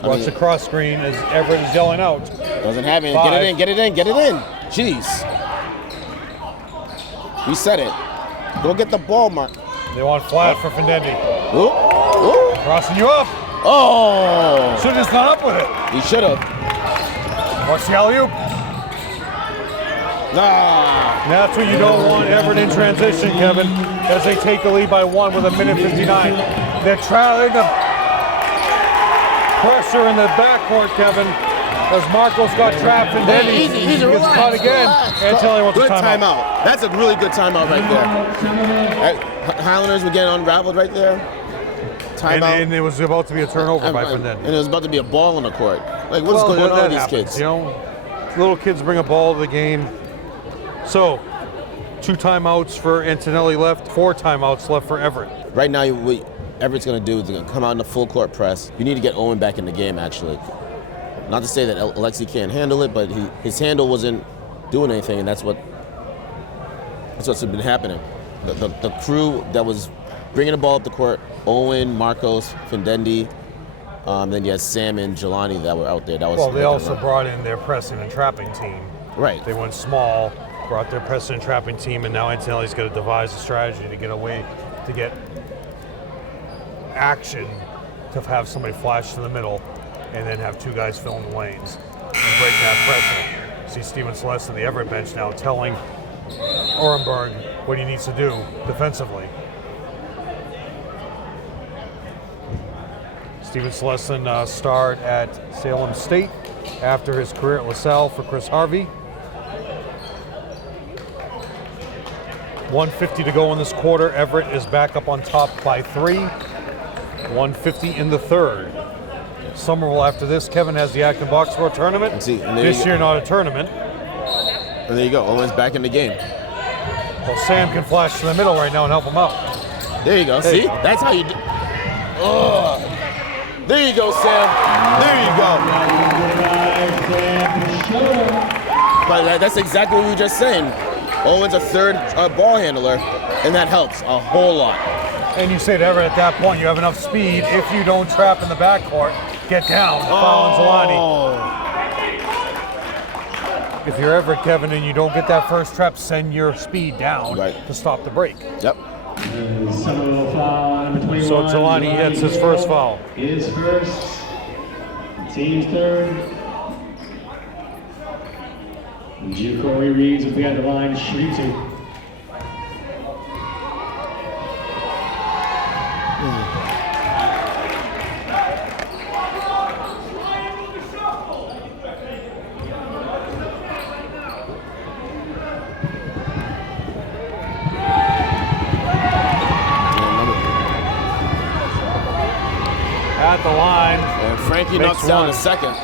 Watch the cross screen as Everett is yelling out. Doesn't have it. Get it in, get it in, get it in. Jeez. We said it. Go get the ball, Mark. They want flat for Findetti. Ooh. Ooh. Crossing you up. Oh. Should have just gone up with it. He should have. Watch the alley-oop. Nah. That's what you don't want Everett in transition, Kevin, as they take the lead by 1 with 1:59. They're trying to pressure in the backcourt, Kevin, as Marcos got trapped and then he gets caught again. And Telly wants a timeout. That's a really good timeout right there. Highlanders were getting unraveled right there. Timeout. And it was about to be a turnover by Findetti. And it was about to be a ball on the court. Like, what's going on with these kids? You know, little kids bring a ball to the game. So, 2 timeouts for Antonelli left, 4 timeouts left for Everett. Right now, what Everett's going to do is going to come out in the full court press. You need to get Owen back in the game, actually. Not to say that Alexi can't handle it, but his handle wasn't doing anything, and that's what's been happening. The crew that was bringing the ball up the court, Owen, Marcos, Findetti, then you had Sam and Jelani that were out there. They also brought in their pressing and trapping team. Right. They went small, brought their pressing and trapping team, and now Antonelli's got to devise a strategy to get away, to get action, to have somebody flash to the middle, and then have 2 guys filling the lanes and break that pressure. See Steven Celeste on the Everett bench now telling Orenberg what he needs to do defensively. Steven Celestin starred at Salem State after his career at LaSalle for Chris Harvey. 1:50 to go in this quarter. Everett is back up on top by 3. 1:50 in the third. Somerville after this. Kevin has the Acton Box Score tournament. This year not a tournament. And there you go. Owen's back in the game. Well, Sam can flash to the middle right now and help him out. There you go. See? That's how you do. Oh. There you go, Sam. There you go. But that's exactly what we were just saying. Owen's a third ball handler, and that helps a whole lot. And you say to Everett at that point, you have enough speed. If you don't trap in the backcourt, get down. Foul Zelani. If you're Everett, Kevin, and you don't get that first trap, send your speed down to stop the break. Yep. So Jelani hits his first foul. His first, team's third. Corey Reeves will be at the line, shooting. At the line. And Frankie knocks down the second.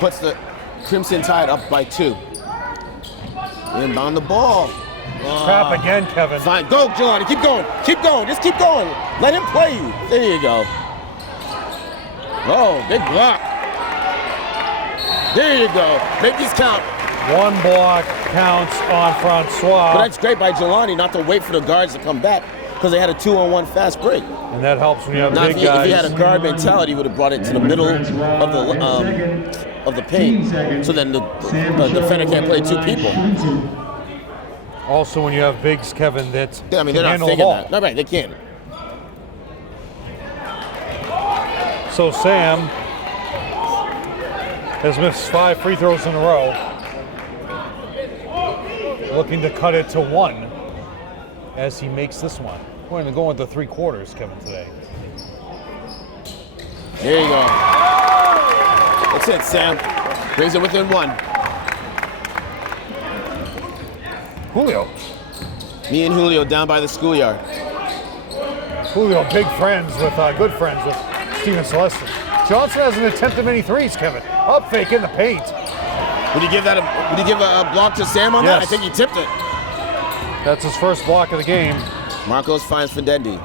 Puts the Crimson Tide up by 2. Inbound the ball. Trap again, Kevin. Fine. Go, Jelani. Keep going. Keep going. Just keep going. Let him play you. There you go. Oh, big block. There you go. Make these count. 1 block counts on Francois. But that's great by Jelani not to wait for the guards to come back because they had a 2-on-1 fast break. And that helps when you have big If guys. he had a guard mentality, he would have brought it to the middle of the paint, so then the defender can't play 2 people. Also, when you have bigs, Kevin, that they're not thinking that. No, right, they can't. So Sam has missed 5 free throws in a row. Looking to cut it to 1 as he makes this one. We're going to go into 3 quarters, Kevin, today. There you go. That's it, Sam. Brings it within 1. Julio. Me and Julio down by the schoolyard. Julio, good friends with Steven Celestin. Johnson hasn't attempted many threes, Kevin. Up fake in the paint. Would you give a block to Sam on that? I think he tipped it. That's his first block of the game. Marcos finds Fidendi.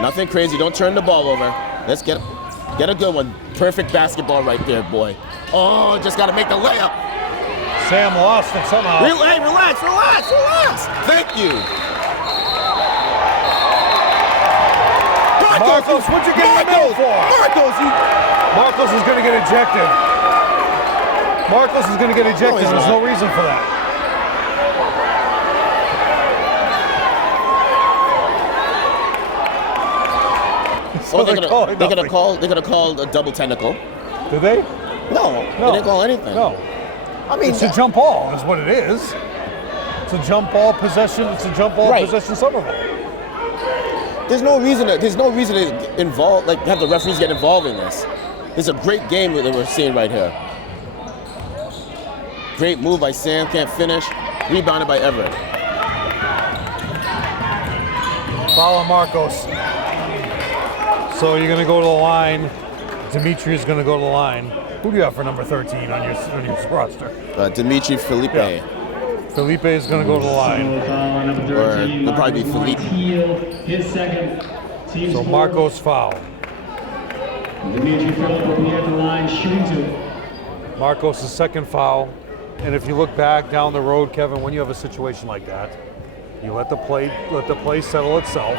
Nothing crazy. Don't turn the ball over. Let's get a good one. Perfect basketball right there, boy. Oh, just got to make the layup. Sam lost it somehow. Hey, relax. Thank you. Marcos, what'd you get in the middle for? Marcos is going to get ejected. There's no reason for that. So they're gonna call a double technical. Did they? No, they didn't call anything. No. I mean, it's a jump ball, is what it is. It's a jump ball possession. Possession Somerville. There's no reason to involve, have the referees get involved in this. It's a great game that we're seeing right here. Great move by Sam, can't finish. Rebounded by Everett. Foul on Marcos. So you're going to go to the line. Dimitri is going to go to the line. Who do you have for number 13 on your roster? Dimitri Felipe. Yeah. Felipe is going to go to the line. Or it'll probably be Felipe. His second. So Marcos foul. Dimitri Felipe will be at the line shooting 2. Marcos' second foul. And if you look back down the road, Kevin, when you have a situation like that, you let the play settle itself.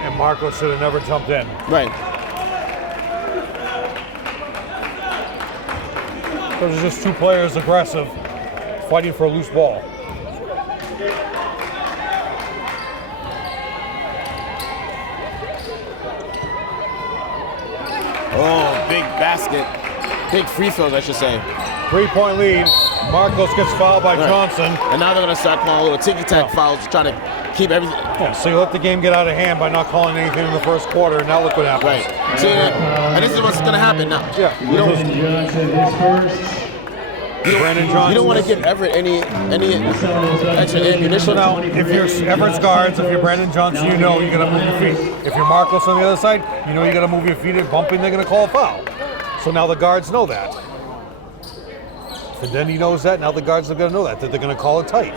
And Marcos should have never jumped in. Right. Those are just 2 players aggressive, fighting for a loose ball. Oh, big basket. Big free throws, I should say. 3-point lead. Marcos gets fouled by Johnson. And now they're going to start calling a little ticky-tack fouls to try to keep everything. Yeah, so you let the game get out of hand by not calling anything in the first quarter, and now look what happens. Right. See, and this is what's going to happen now. Yeah. Brandon Johnson. You don't want to give Everett any extra ammunition. So now, if you're Everett's guards, if you're Brandon Johnson, you know you're going to move your feet. If you're Marcos on the other side, you know you got to move your feet. If bumping, they're going to call a foul. So now the guards know that. And then he knows that. Now the guards are going to know that they're going to call it tight.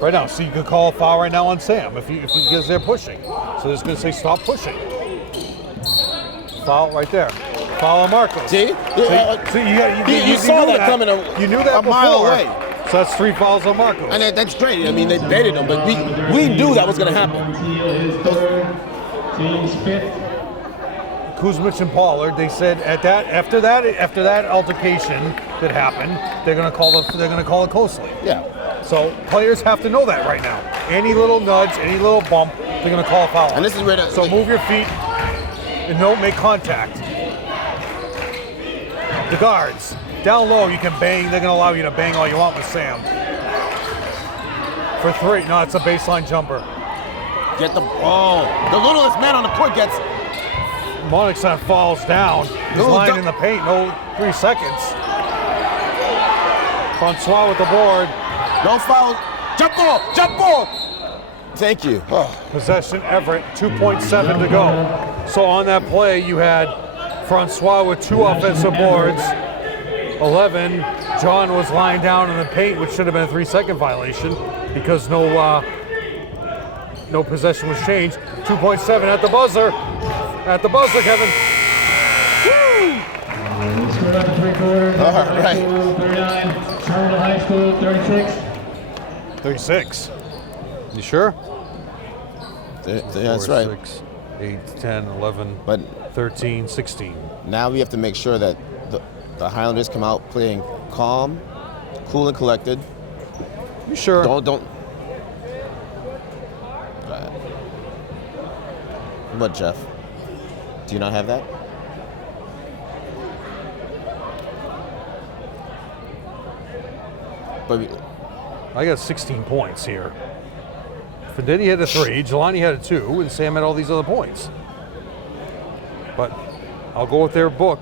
Right now, so you could call a foul right now on Sam because they're pushing. So they're just going to say stop pushing. Foul right there. Foul on Marcos. See? You saw that coming you knew that a mile before. away. So that's 3 fouls on Marcos. And that's great. I mean, they baited him, but we knew that was going to happen. Team's 5th. Kuzmic and Pollard, they said after that altercation that happened, they're going to call it closely. Yeah. So players have to know that right now. Any little nudge, any little bump, they're going to call a foul. And this is where so move your feet and don't make contact. The guards down low, you can bang. They're going to allow you to bang all you want with Sam. For 3, no, it's a baseline jumper. Get the ball. The littlest man on the court gets. Monixon falls down. He's lying in the paint. No 3 seconds. Francois with the board. No foul. Jump ball. Thank you. Oh. Possession Everett, 2.7 to go. So on that play, you had Francois with 2 offensive boards. 11, John was lying down in the paint, which should have been a 3-second violation because no possession was changed. 2.7 at the buzzer. At the buzzer, Kevin. Woo! Scored up to 3 quarters. All right. 39. Somerville High School, 36. 36. You sure? That's 4, right. 6, 8, 10, 11, But 13, 16. now we have to make sure that the Highlanders come out playing calm, cool and collected. You sure? Don't. What, Jeff? Do you not have that? but I got 16 points here. Vendetti had a 3, Jelani had a 2, and Sam had all these other points. But I'll go with their book.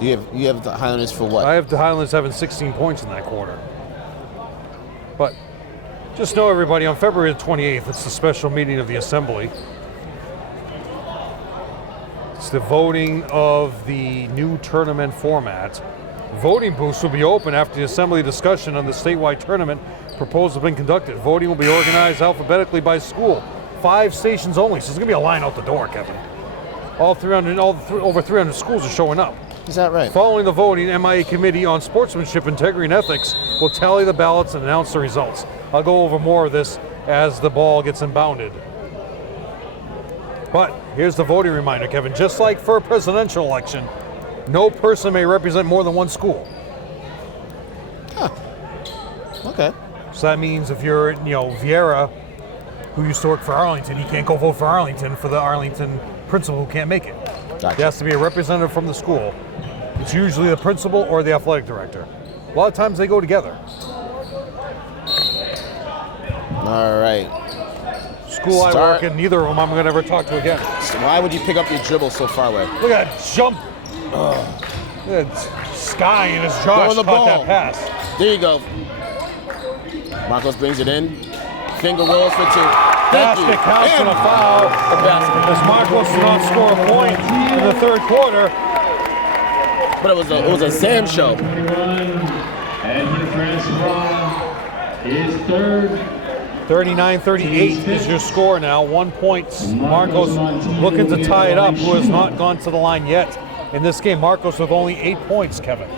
you have the Highlanders for what? I have the Highlanders having 16 points in that quarter. But just know, everybody, on February the 28th, it's the special meeting of the Assembly. It's the voting of the new tournament format. Voting booths will be open after the Assembly discussion on the statewide tournament proposal has been conducted. Voting will be organized alphabetically by school. 5 stations only, so there's going to be a line out the door, Kevin. Over 300 schools are showing up. Is that right? Following the voting, MIA Committee on Sportsmanship, Integrity, and Ethics will tally the ballots and announce the results. I'll go over more of this as the ball gets inbounded. But here's the voting reminder, Kevin. Just like for a presidential election, no person may represent more than one school. Okay. So that means if you're, Vieira, who used to work for Arlington, he can't go vote for Arlington for the Arlington principal who can't make it. Gotcha. There has to be a representative from the school. It's usually the principal or the athletic director. A lot of times they go together. All right. School I work in, neither of them I'm going to ever talk to again. So why would you pick up your dribble so far away? Look at that jump. Look at Sky and his Josh the caught ball. that pass. There you go. Marcos brings it in. Finger rolls for 2. Basket counts and a foul. The basket. As Marcos did not score a point in the third quarter. But it was a Sam show. 21, and Francois is third. 39-38 is your score now. 1 point. Marcos looking to tie it up, who has not gone to the line yet. In this game, Marcos with only 8 points, Kevin.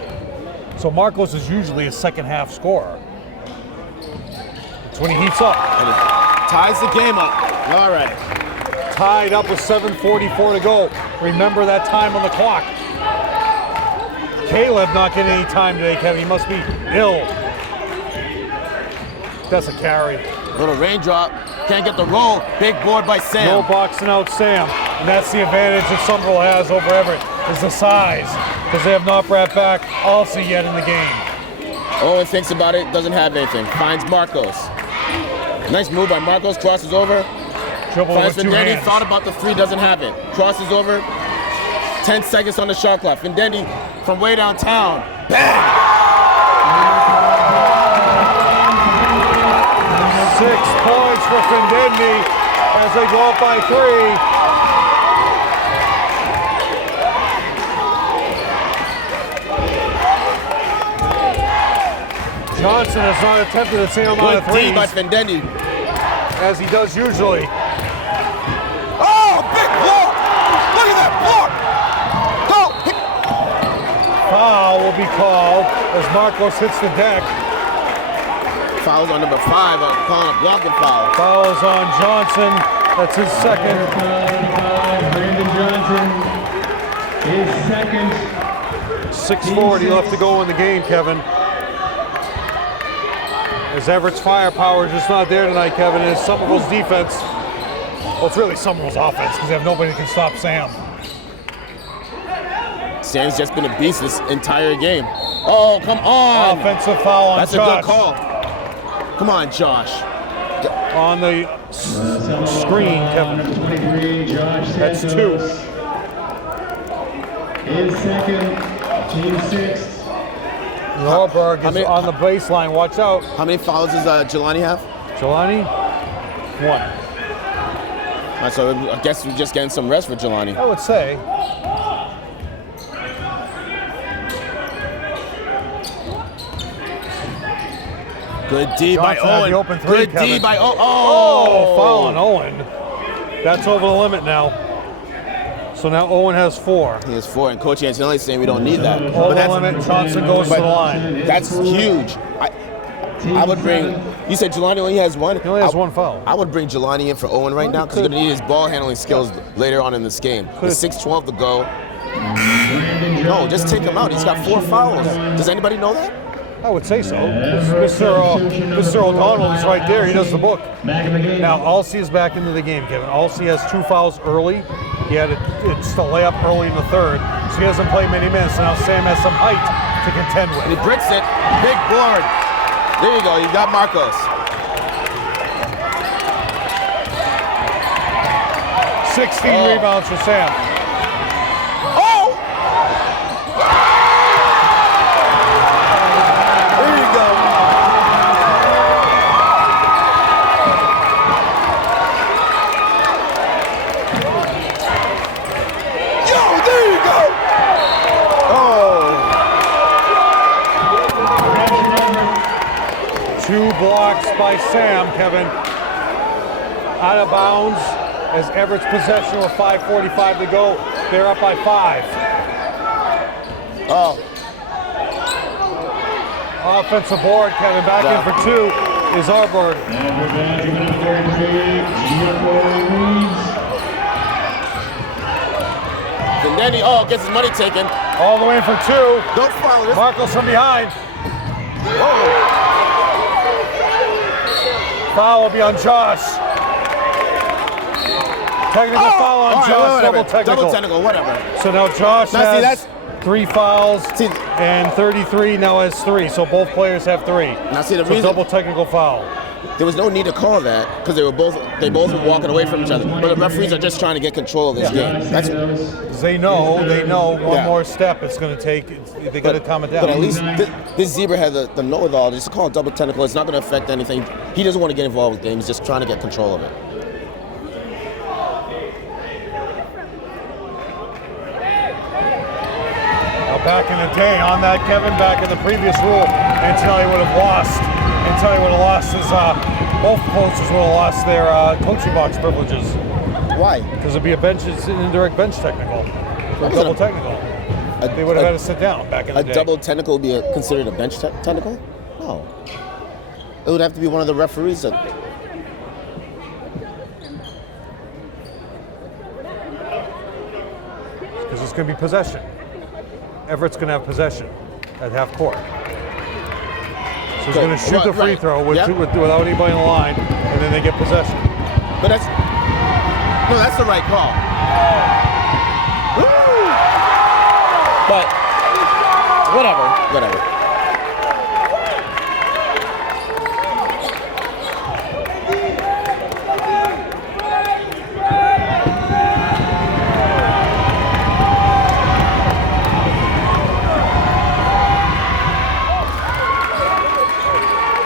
So Marcos is usually a second half scorer. It's when he heats up. And it ties the game up. All right. Tied up with 7:44 to go. Remember that time on the clock. Caleb not getting any time today, Kevin. He must be ill. That's a carry. Little raindrop. Can't get the roll. Big board by Sam. No boxing out Sam. And that's the advantage that Somerville has over Everett, is the size. Because they have not brought back Alsey yet in the game. Owen thinks about it. Doesn't have anything. Finds Marcos. Nice move by Marcos. Crosses over. Dribble Finds with 2 Vendetti. hands. Thought about the 3. Doesn't have it. Crosses over. 10 seconds on the shot clock. Vendetti from way downtown. Bang! 6 points for Vendetti as they go up by 3. Johnson has not attempted the same amount of Good D by threes Vendetti. as he does usually. Oh, big block! Look at that block! Go! Foul will be called as Marcos hits the deck. Fouls on number 5. I'm calling a blocking foul. Foul is on Johnson. That's his second. Brandon Johnson is second. 6:40 left to go in the game, Kevin. As Everett's firepower is just not there tonight, Kevin. It's Somerville's defense. Well, it's really Somerville's offense because they have nobody that can stop Sam. Sam's just been a beast this entire game. Oh, come on! Offensive foul on That's Josh. a good call. Come on, Josh. On the screen, Kevin. 23, Josh That's 2. Santos is second, team 6th. Norberg is many- on the baseline. Watch out. How many fouls does Jelani have? Jelani, 1. So I guess we're just getting some rest for Jelani. I would say. Good D by Johnson had Owen. the open 3, Good D Kevin. by Owen. Oh, foul on Owen. That's over the limit now. So now Owen has 4. He has 4, and Coach Antonelli is saying we don't need that. Over the limit, Johnson goes to the line. That's huge. I would bring. You said Jelani only has 1. He only has 1 foul. I would bring Jelani in for Owen right now because he's going to need his ball handling skills later on in this game. With 6:12 to go. No, just take him out. He's got 4 fouls. Does anybody know that? I would say so. Mr. O'Donnell is right there. He does the book. Back in the game. Now, Alsey is back into the game, Kevin. Alsey has 2 fouls early. He had it's the layup early in the third, so he doesn't play many minutes. So now Sam has some height to contend And he with. bricks it. Big board. There you go. You got Marcos. 16 rebounds for Sam. Oh! There you go. Yo, there you go. Oh. 2 blocks by Sam, Kevin. Out of bounds as Everett's possession with 5:45 to go. They're up by 5. Oh. Offensive board, Kevin. Back in for 2 is Arbor. And then he gets his money taken. All the way in for 2. Don't follow this. Marcos from behind. Whoa. Foul will be on Josh. Technical foul on Josh. Whatever. Double technical. Whatever. So now Josh Now, see, has 3 fouls and 33 now has 3. So both players have 3. Now see the So reason double technical foul. there was no need to call that because they both were walking away from each other. But the referees are just trying to get control of this game. That's, They know one more step it's going to take. They got to calm it down. but at least this zebra had the know-it-all. Just call it double technical. It's not going to affect anything. He doesn't want to get involved with the game. He's just trying to get control of it. Back in the day, on that, Kevin, back in the previous rule, Antonelli would have lost. Antonelli would have lost his, both coaches would have lost their coaching box privileges. Why? Because it'd be it's an indirect bench technical, a double technical. They would have had to sit down back in the day. A double technical would be considered a bench technical? No. It would have to be one of the referees that. Because it's going to be possession. Everett's going to have possession at half court. So he's going to shoot the free throw without anybody on the line, and then they get possession. But that's the right call. Woo! But whatever.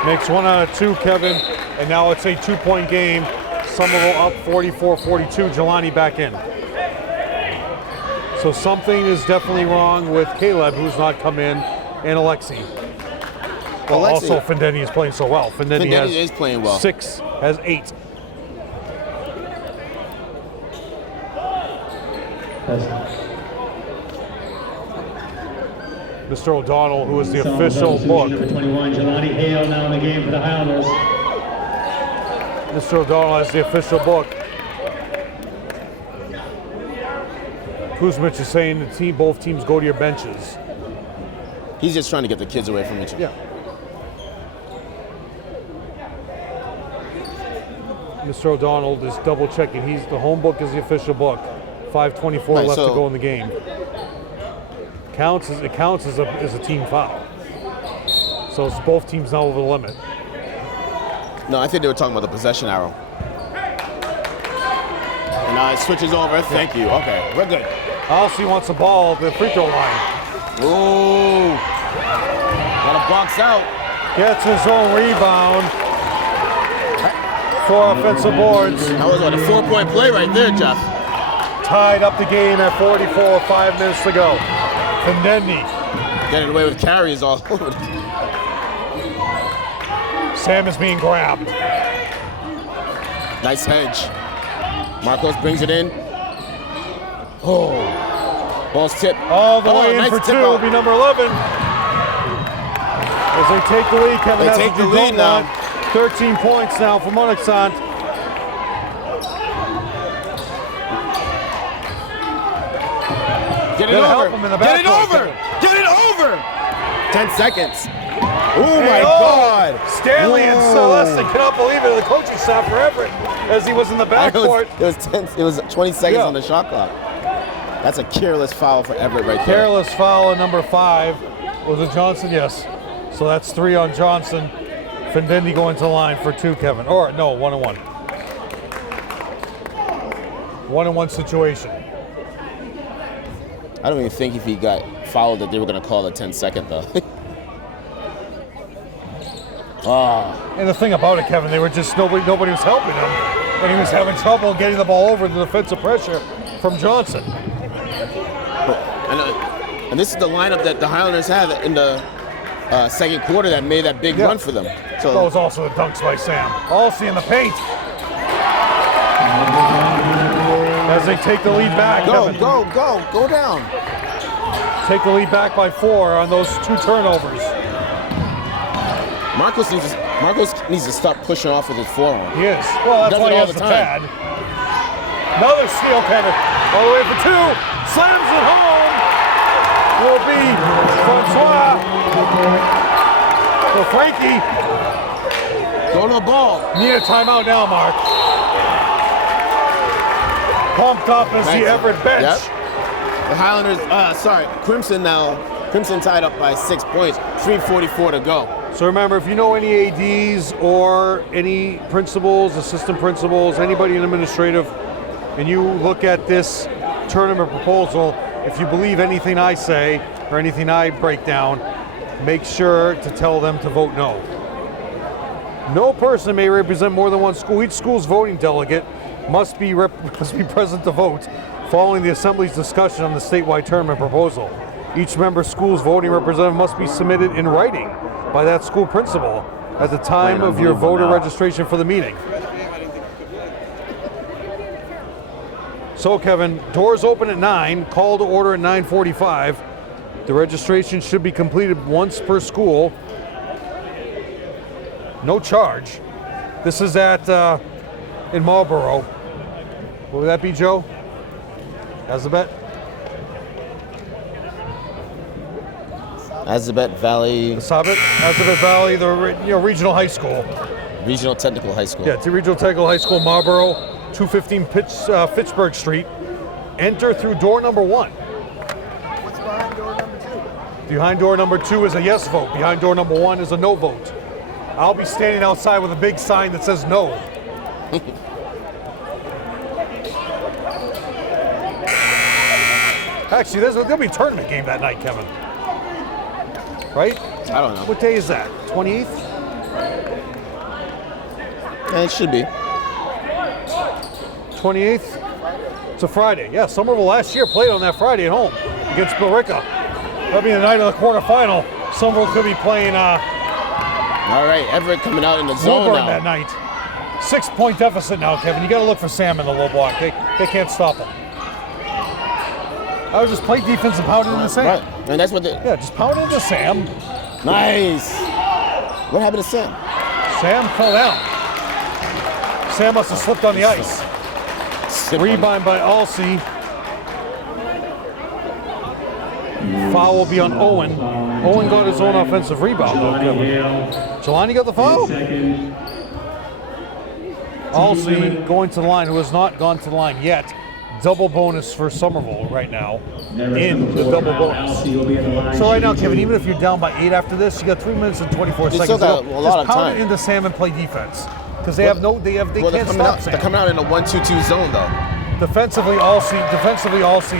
Makes 1 out of 2, Kevin, and now it's a 2-point game. Somerville up 44-42. Jelani back in. So something is definitely wrong with Caleb, who's not come in, and Alexi. Well, also Fendeni is playing so well. Fendeni is playing well. 6, has 8. Mr. O'Donnell, who is the official book. Number 21, Jelani Hale now in the game for the Highlanders. Mr. O'Donnell has the official book. Kuzmich is saying both teams go to your benches. He's just trying to get the kids away from each other. Yeah. Mr. O'Donnell is double checking. The home book is the official book. 5:24 left to go in the game. It counts as a team foul. So it's both teams now over the limit. No, I think they were talking about the possession arrow. And now it switches over. Thank you. Okay, we're good. Alcy wants the ball at the free throw line. Ooh. Got to box out. Gets his own rebound. 4 offensive boards. That was a 4-point play right there, Jeff. Tied up the game at 44, 5 minutes to go. Fendeni. Getting away with carries all over. Sam is being grabbed. Nice hedge. Marcos brings it in. Oh. Ball's tipped. All the way in nice for tip 2 out. will be number 11. As they take the lead, Kevin. They take the lead now. 13 points now for Monexant. Get it Gotta over. help him in the Get it backcourt, over. Kevin. Get it over. 10 seconds. Oh Hey, my God. Stanley and Whoa. Celeste cannot believe it. The coaching staff for Everett as he was in the backcourt. It was 20 seconds on the shot clock. That's a careless foul for Everett right there. Careless foul on number 5. Was it Johnson? Yes. So that's 3 on Johnson. Findendi going to the line for 2, Kevin. Or no, 1-1. 1-1 situation. I don't even think if he got fouled that they were going to call a 10-second, though. And the thing about it, Kevin, they were just nobody was helping him, and he was having trouble getting the ball over the defensive pressure from Johnson. And this is the lineup that the Highlanders have in the second quarter that made that big run for them. So that was also the dunks by Sam. Alsey in the paint. As they take the lead back. Go down. Take the lead back by 4 on those 2 turnovers. Marcos needs to stop pushing off with his forearm. He is. Well, that's why he has the pad. Another steal, Kevin. All the way for 2. Slams it home. Will be Francois. So Frankie. Go to the ball. Need a timeout now, Mark. Pumped up as the Everett bench. Yep. The Highlanders, Crimson tied up by 6 points, 3:44 to go. So remember, if you know any ADs or any principals, assistant principals, anybody in administrative, and you look at this tournament proposal, if you believe anything I say or anything I break down, make sure to tell them to vote no. No person may represent more than one school. Each school's voting delegate must be present to vote following the Assembly's discussion on the statewide tournament proposal. Each member school's voting representative must be submitted in writing by that school principal at the time of your voter registration for the meeting. So, Kevin, doors open at 9, call to order at 9:45. The registration should be completed once per school. No charge. This is at in Marlborough. What would that be, Joe? Azabet? Azabet Valley. Azabet Valley, the regional high school. Regional Technical High School. Yeah, it's a Regional Technical High School, Marlborough, 215 Fitchburg Street. Enter through door number 1. What's behind door number 2? Behind door number 2 is a yes vote. Behind door number 1 is a no vote. I'll be standing outside with a big sign that says no. Actually, there'll be a tournament game that night, Kevin. Right? I don't know. What day is that? 28th? Yeah, it should be. 28th? It's a Friday. Yeah, Somerville last year played on that Friday at home against Billerica. That'll be the night of the quarterfinal. Somerville could be playing All right, Everett coming out in the zone Woburn now. that night. 6-point deficit now, Kevin. You got to look for Sam in the low block. They can't stop him. I would just play defense and pound it into Sam. Right, and that's what Yeah, just pound it into Sam. Nice. What happened to Sam? Sam fell down. Sam must have slipped on the ice. Rebound by Alsey. Foul will be on Owen. Owen got his own offensive rebound, though, Kevin. Jelani got the foul? Alsey going to the line, who has not gone to the line yet. Double bonus for Somerville right now in the double bonus. So right now, Kevin, even if you're down by 8 after this, you got 3 minutes and 24 seconds. Still got a lot of Just pound time. it into Sam and play defense. Because they can't stop Sam. They're coming out in a 1-2-2 zone, though. Defensively, Alsey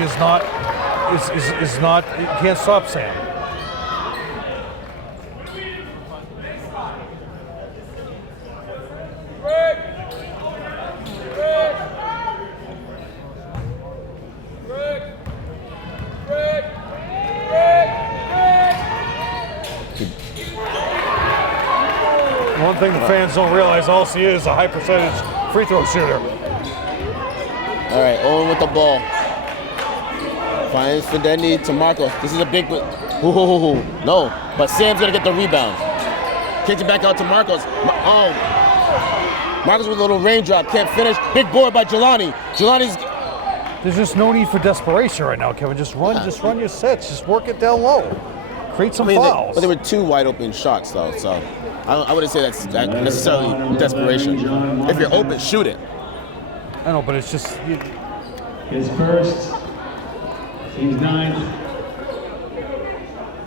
is not, he can't stop Sam. One thing the fans don't realize, Alsey is a high percentage free throw shooter. All right, Owen with the ball. Finds Fidendi to Marcos. This is a big... Ooh, no, but Sam's going to get the rebound. Kicks it back out to Marcos. Marcos with a little raindrop. Can't finish. Big board by Jelani. Jelani's... There's just no need for desperation right now, Kevin. Just run your sets. Just work it down low. Create some fouls. But there were 2 wide open shots, though, so I wouldn't say that's necessarily desperation. If you're open, shoot it. I know, but it's just... His first, team's 9th.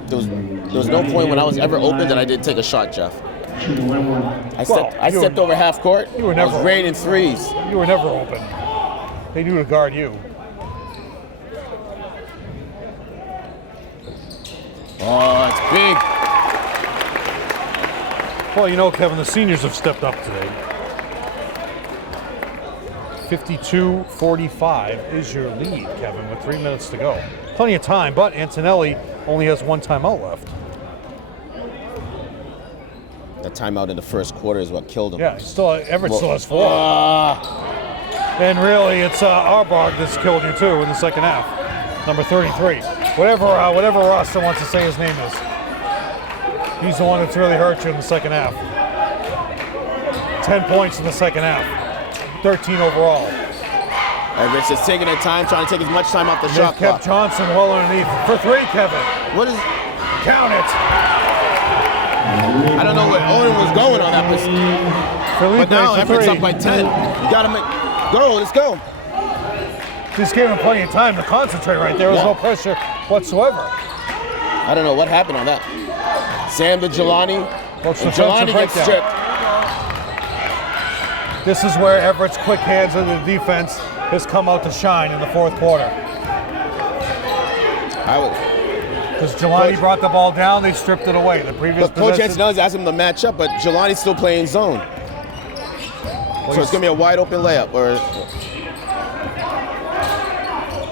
There was no point when I was ever open that I didn't take a shot, Jeff. Shooting 1-1. I stepped over half court. You were I never- was raining threes. You were never open. They knew to guard you. Oh, it's big. Well, you know, Kevin, the seniors have stepped up today. 52-45 is your lead, Kevin, with 3 minutes to go. Plenty of time, but Antonelli only has one timeout left. The timeout in the first quarter is what killed him. Yeah, Everett still has 4. Ah, And really, it's Arbog that's killed you too in the second half. Number 33. Whatever Rasta wants to say his name is. He's the one that's really hurt you in the second half. 10 points in the second half. 13 overall. Everett's just taking their time, trying to take as much time off the They've shot kept clock. Johnson well underneath. For 3, Kevin. What is? Count it. I don't know where Owen was going on that, Felipe but now for Everett's 3. up by 10. You gotta go. Let's go. Just gave him plenty of time to concentrate right there. There was no pressure whatsoever. I don't know what happened on that. Sam to Jelani. What's the And Jelani defensive gets breakdown? stripped. This is where Everett's quick hands in the defense has come out to shine in the fourth quarter. Because Jelani Coach- brought the ball down, they stripped it away. The previous But Coach possession, Antonelli's asked him to match up, but Jelani's still playing zone. So it's gonna be a wide open layup, or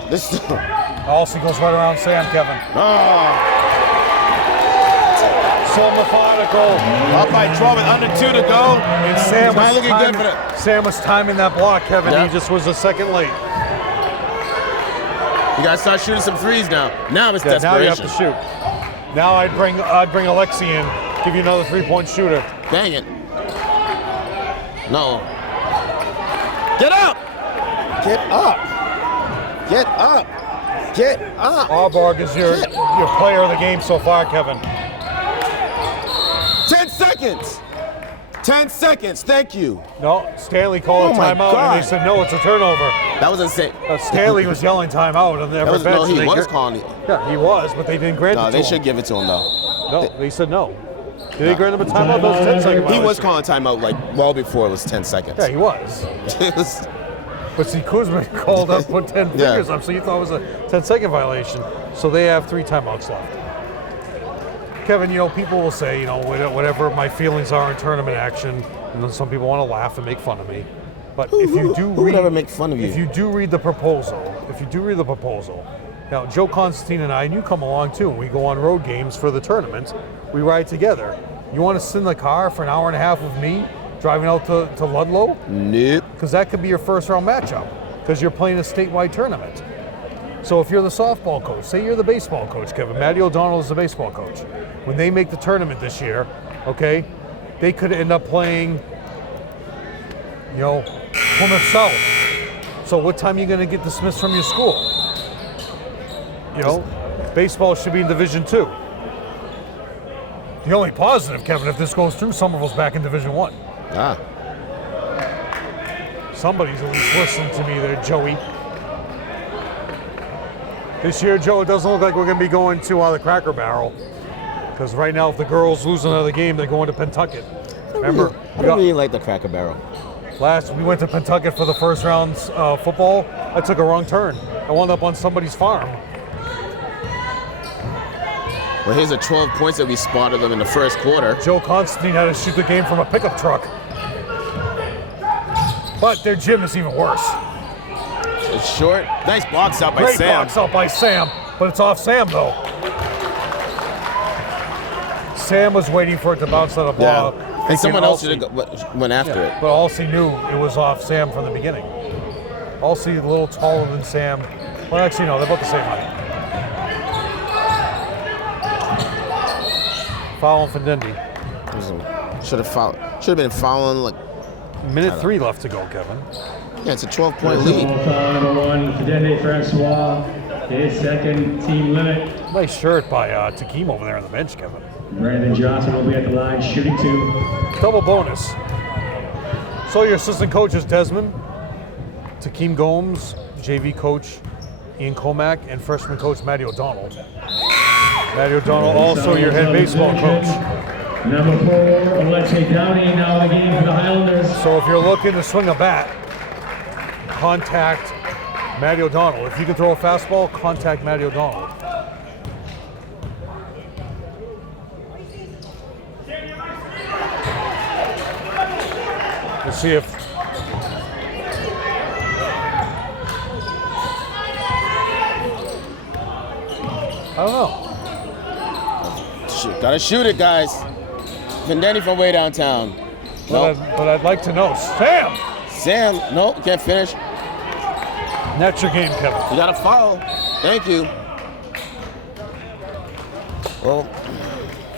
this. Alcy goes right around Sam, Kevin. Oh, So methodical. up by 12 with under 2 to go. And Sam It's not was, looking good timing, for the. Sam was timing that block, Kevin. Yeah. He just was a second late. You gotta start shooting some threes now. Now it's Yeah, now you desperation. have to shoot. Now I'd bring Alexi in, give you another 3-point shooter. Dang it. No. Get up! Get up! Get up! Get up! Arborg is your player of the game so far, Kevin. 10 seconds! 10 seconds, thank you. No, Stanley called Oh a my timeout, God. and they said, no, it's a turnover. That was insane. Stanley was yelling timeout on the That Everett was, bench. no, and he they was gr- calling it. Yeah, he was, but they didn't grant No, it to they him. should give it to him though. No, they said no. Did they grant him a timeout? Those 10-second He was violation. calling timeout like well before it was 10 seconds. Yeah, he was. It was- But see, Kuzma called up, put 10 Yeah. fingers up, so you thought it was a 10-second violation. So they have 3 timeouts left. Kevin, you know, people will say, you know, whatever my feelings are in tournament action, and then some people want to laugh and make fun of me. But if you do who would ever make fun of you? If you do read the proposal, now Joe Constantine and I, and you come along too, and we go on road games for the tournament, we ride together. You want to sit in the car for an hour and a half with me, driving out to Ludlow? Nope. Because that could be your first round matchup, because you're playing a statewide tournament. So if you're the softball coach, say you're the baseball coach, Kevin, Matty O'Donnell is the baseball coach. When they make the tournament this year, okay, they could end up playing, you know, Plymouth South. So what time are you going to get dismissed from your school? You know, baseball should be in Division 2. The only positive, Kevin, if this goes through, Somerville's back in Division 1. Ah. Somebody's at least listening to me there, Joey. This year, Joe, it doesn't look like we're going to be going to the Cracker Barrel. Because right now, if the girls lose another game, they're going to Pentucket. Remember, I don't really like the Cracker Barrel. we went to Pentucket for the first round football. I took a wrong turn. I wound up on somebody's farm. Well, here's the 12 points that we spotted them in the first quarter. Joe Constantine had to shoot the game from a pickup truck. But their gym is even worse. It's short. Nice box out by Great Sam. box out by Sam, but it's off Sam though. Sam was waiting for it to bounce out of Yeah. ball. And someone else should have went after it. But Alcy knew it was off Sam from the beginning. Alcy a little taller than Sam. Well, actually, no, they're about the same height. Foul on Findendi. Should have been fouling like. Minute 3 left to go, Kevin. Yeah, it's a 12-point lead. Foul number 1, Fidende Francois, his second team limit. Nice shirt by Takeem over there on the bench, Kevin. Brandon Johnson will be at the line shooting 2. Double bonus. So your assistant coach is Desmond, Takeem Gomes, JV coach Ian Comack, and freshman coach Matty O'Donnell. Matty O'Donnell also your head baseball coach. Number 4, Alexei Downey, now in the game for the Highlanders. So if you're looking to swing a bat, contact Matty O'Donnell. If you can throw a fastball, contact Matty O'Donnell. Let's see if I don't know. Gotta shoot it, guys. Vendetti from way downtown. But, Nope. but I'd like to know. Sam! Sam, nope, can't finish. That's your game, Kevin. You got a foul. Thank you. Well,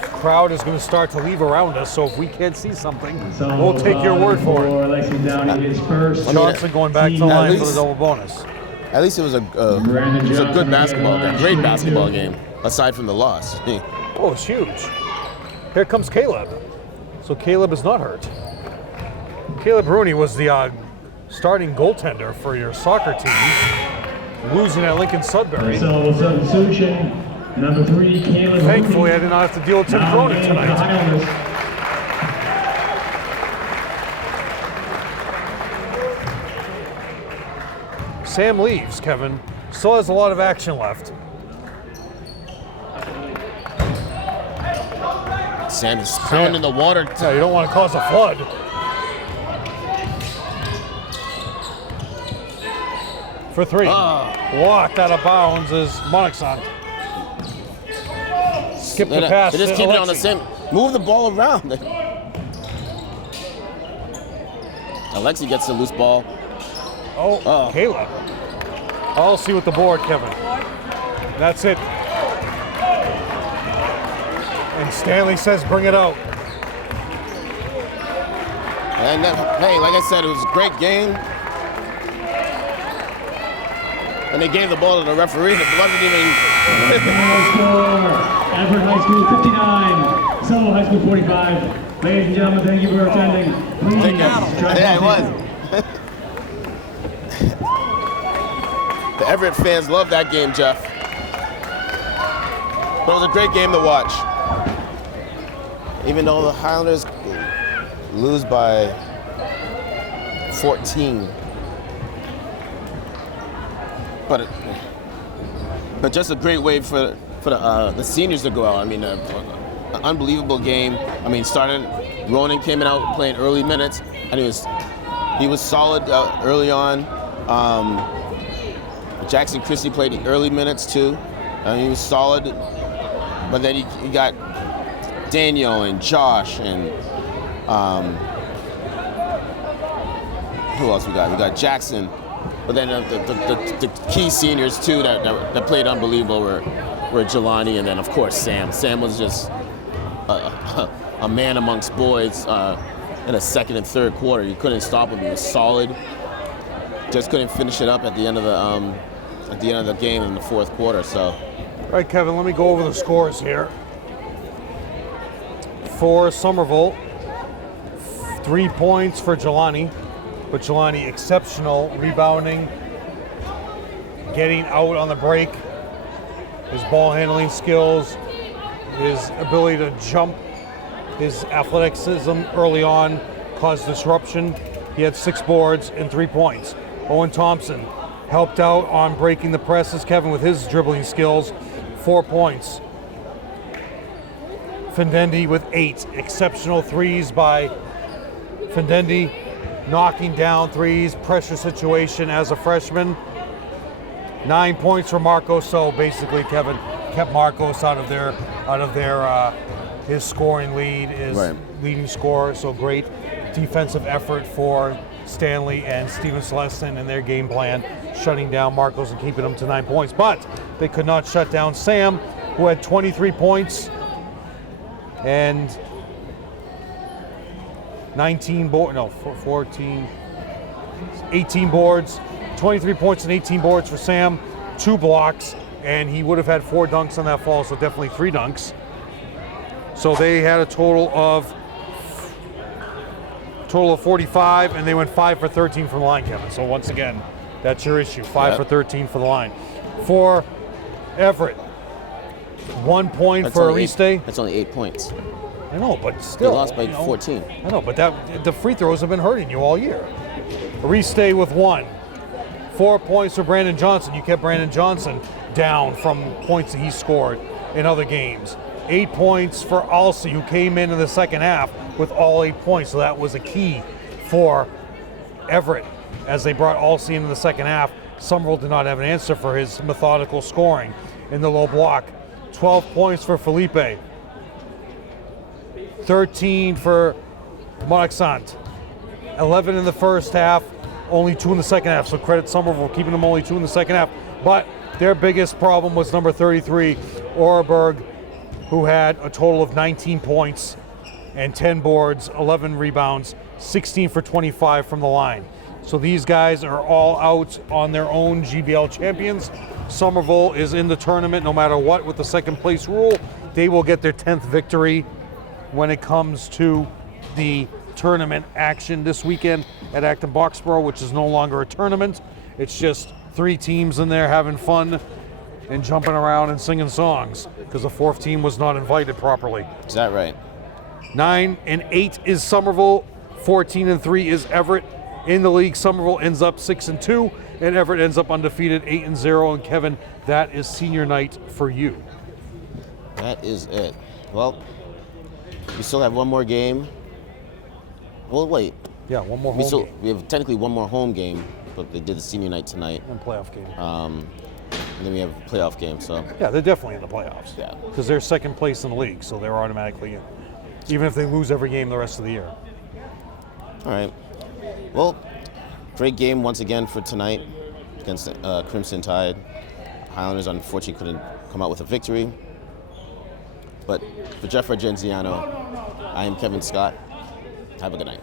Crowd is going to start to leave around us, so if we can't see something, So, we'll take your word for it. Alexei Downey is first. Johnson going back to the line for the least- double bonus. at least it was a good basketball game, great basketball game, aside from the loss. Oh, it's huge. Here comes Caleb. So Caleb is not hurt. Caleb Rooney was the starting goaltender for your soccer team, losing at Lincoln Sudbury. So substitution, number 3, Caleb. Thankfully, I did not have to deal with Tim Now in the Cronin game for the tonight. Highlanders. Sam leaves, Kevin. Still has a lot of action left. Sam is pounding the water. Yeah, you don't want to cause a flood. For 3. Walked out of bounds is Monixon. Skip the pass. They just to keep it on the Alexi. same. Move the ball around. Alexi gets the loose ball. Oh, Caleb. I'll see with the board, Kevin. That's it. And Stanley says, bring it out. And hey, like I said, it was a great game. And they gave the ball to the referee. It wasn't even. Final score, Everett High School 59, Somerville High School 45. Ladies and gentlemen, thank you for attending. Please, Yeah, it was. The Everett fans love that game, Jeff. But it was a great game to watch. Even though the Highlanders lose by 14. But just a great way for the seniors to go out. I mean, an unbelievable game. I mean, Ronan came out playing early minutes, and he was solid early on. Jackson Christie played the early minutes too, and he was solid. But then he got Daniel and Josh and who else we got? We got Jackson. But then the key seniors too that played unbelievable were Jelani and then of course Sam. Sam was just a man amongst boys in the second and third quarter. You couldn't stop him. He was solid. Just couldn't finish it up at the end of the game in the fourth quarter. So. All right, Kevin, let me go over the scores here. For Somerville, 3 points for Jelani. But Jelani exceptional rebounding, getting out on the break, his ball handling skills, his ability to jump, his athleticism early on caused disruption. He had 6 boards and 3 points. Owen Thompson helped out on breaking the presses, Kevin, with his dribbling skills, 4 points. Findendi with 8 exceptional threes by Findendi. Knocking down threes, pressure situation as a freshman. 9 points for Marcos. So basically, Kevin kept Marcos out of their his scoring lead, his leading scorer. So great defensive effort for Stanley and Steven Celestin in their game plan, shutting down Marcos and keeping him to 9 points. But they could not shut down Sam, who had 23 points and 18 boards, 23 points and 18 boards for Sam, 2 blocks, and he would have had 4 dunks on that fall, so definitely 3 dunks. So they had a total of 45, and they went 5 for 13 from the line, Kevin. So once again, that's your issue, 5 for 13 for the line. For Everett, 1 point for Aliste. That's only 8 points. I know, but They still. lost by 14. I know, but the free throws have been hurting you all year. Restay with 1. 4 points for Brandon Johnson. You kept Brandon Johnson down from points that he scored in other games. 8 points for Alsey, who came in the second half with all 8 points. So that was a key for Everett as they brought Alsey into the second half. Somerville did not have an answer for his methodical scoring in the low block. 12 points for Felipe. 13 for Monaxant. 11 in the first half, only 2 in the second half. So credit Somerville for keeping them only 2 in the second half. But their biggest problem was number 33, Orberg, who had a total of 19 points and 10 boards, 11 rebounds, 16 for 25 from the line. So these guys are all out on their own GBL champions. Somerville is in the tournament no matter what with the second place rule. They will get their 10th victory when it comes to the tournament action this weekend at Acton Boxborough, which is no longer a tournament. It's just 3 teams in there having fun and jumping around and singing songs because the 4th team was not invited properly. Is that right? 9 and 8 is Somerville. 14 and 3 is Everett. In the league, Somerville ends up 6 and 2, and Everett ends up undefeated 8 and 0. And Kevin, that is senior night for you. That is it. Well, we still have one more game. Well, wait. Yeah, one more home game. We have technically one more home game, but they did the senior night tonight. And playoff game. And then we have a playoff game. So Yeah, they're definitely in the playoffs. Yeah. Because they're second place in the league, so they're automatically in. Even if they lose every game the rest of the year. all right. Well, great game once again for tonight against Crimson Tide. Highlanders unfortunately couldn't come out with a victory. But for Jeff Argenziano, I am Kevin Scott. Have a good night.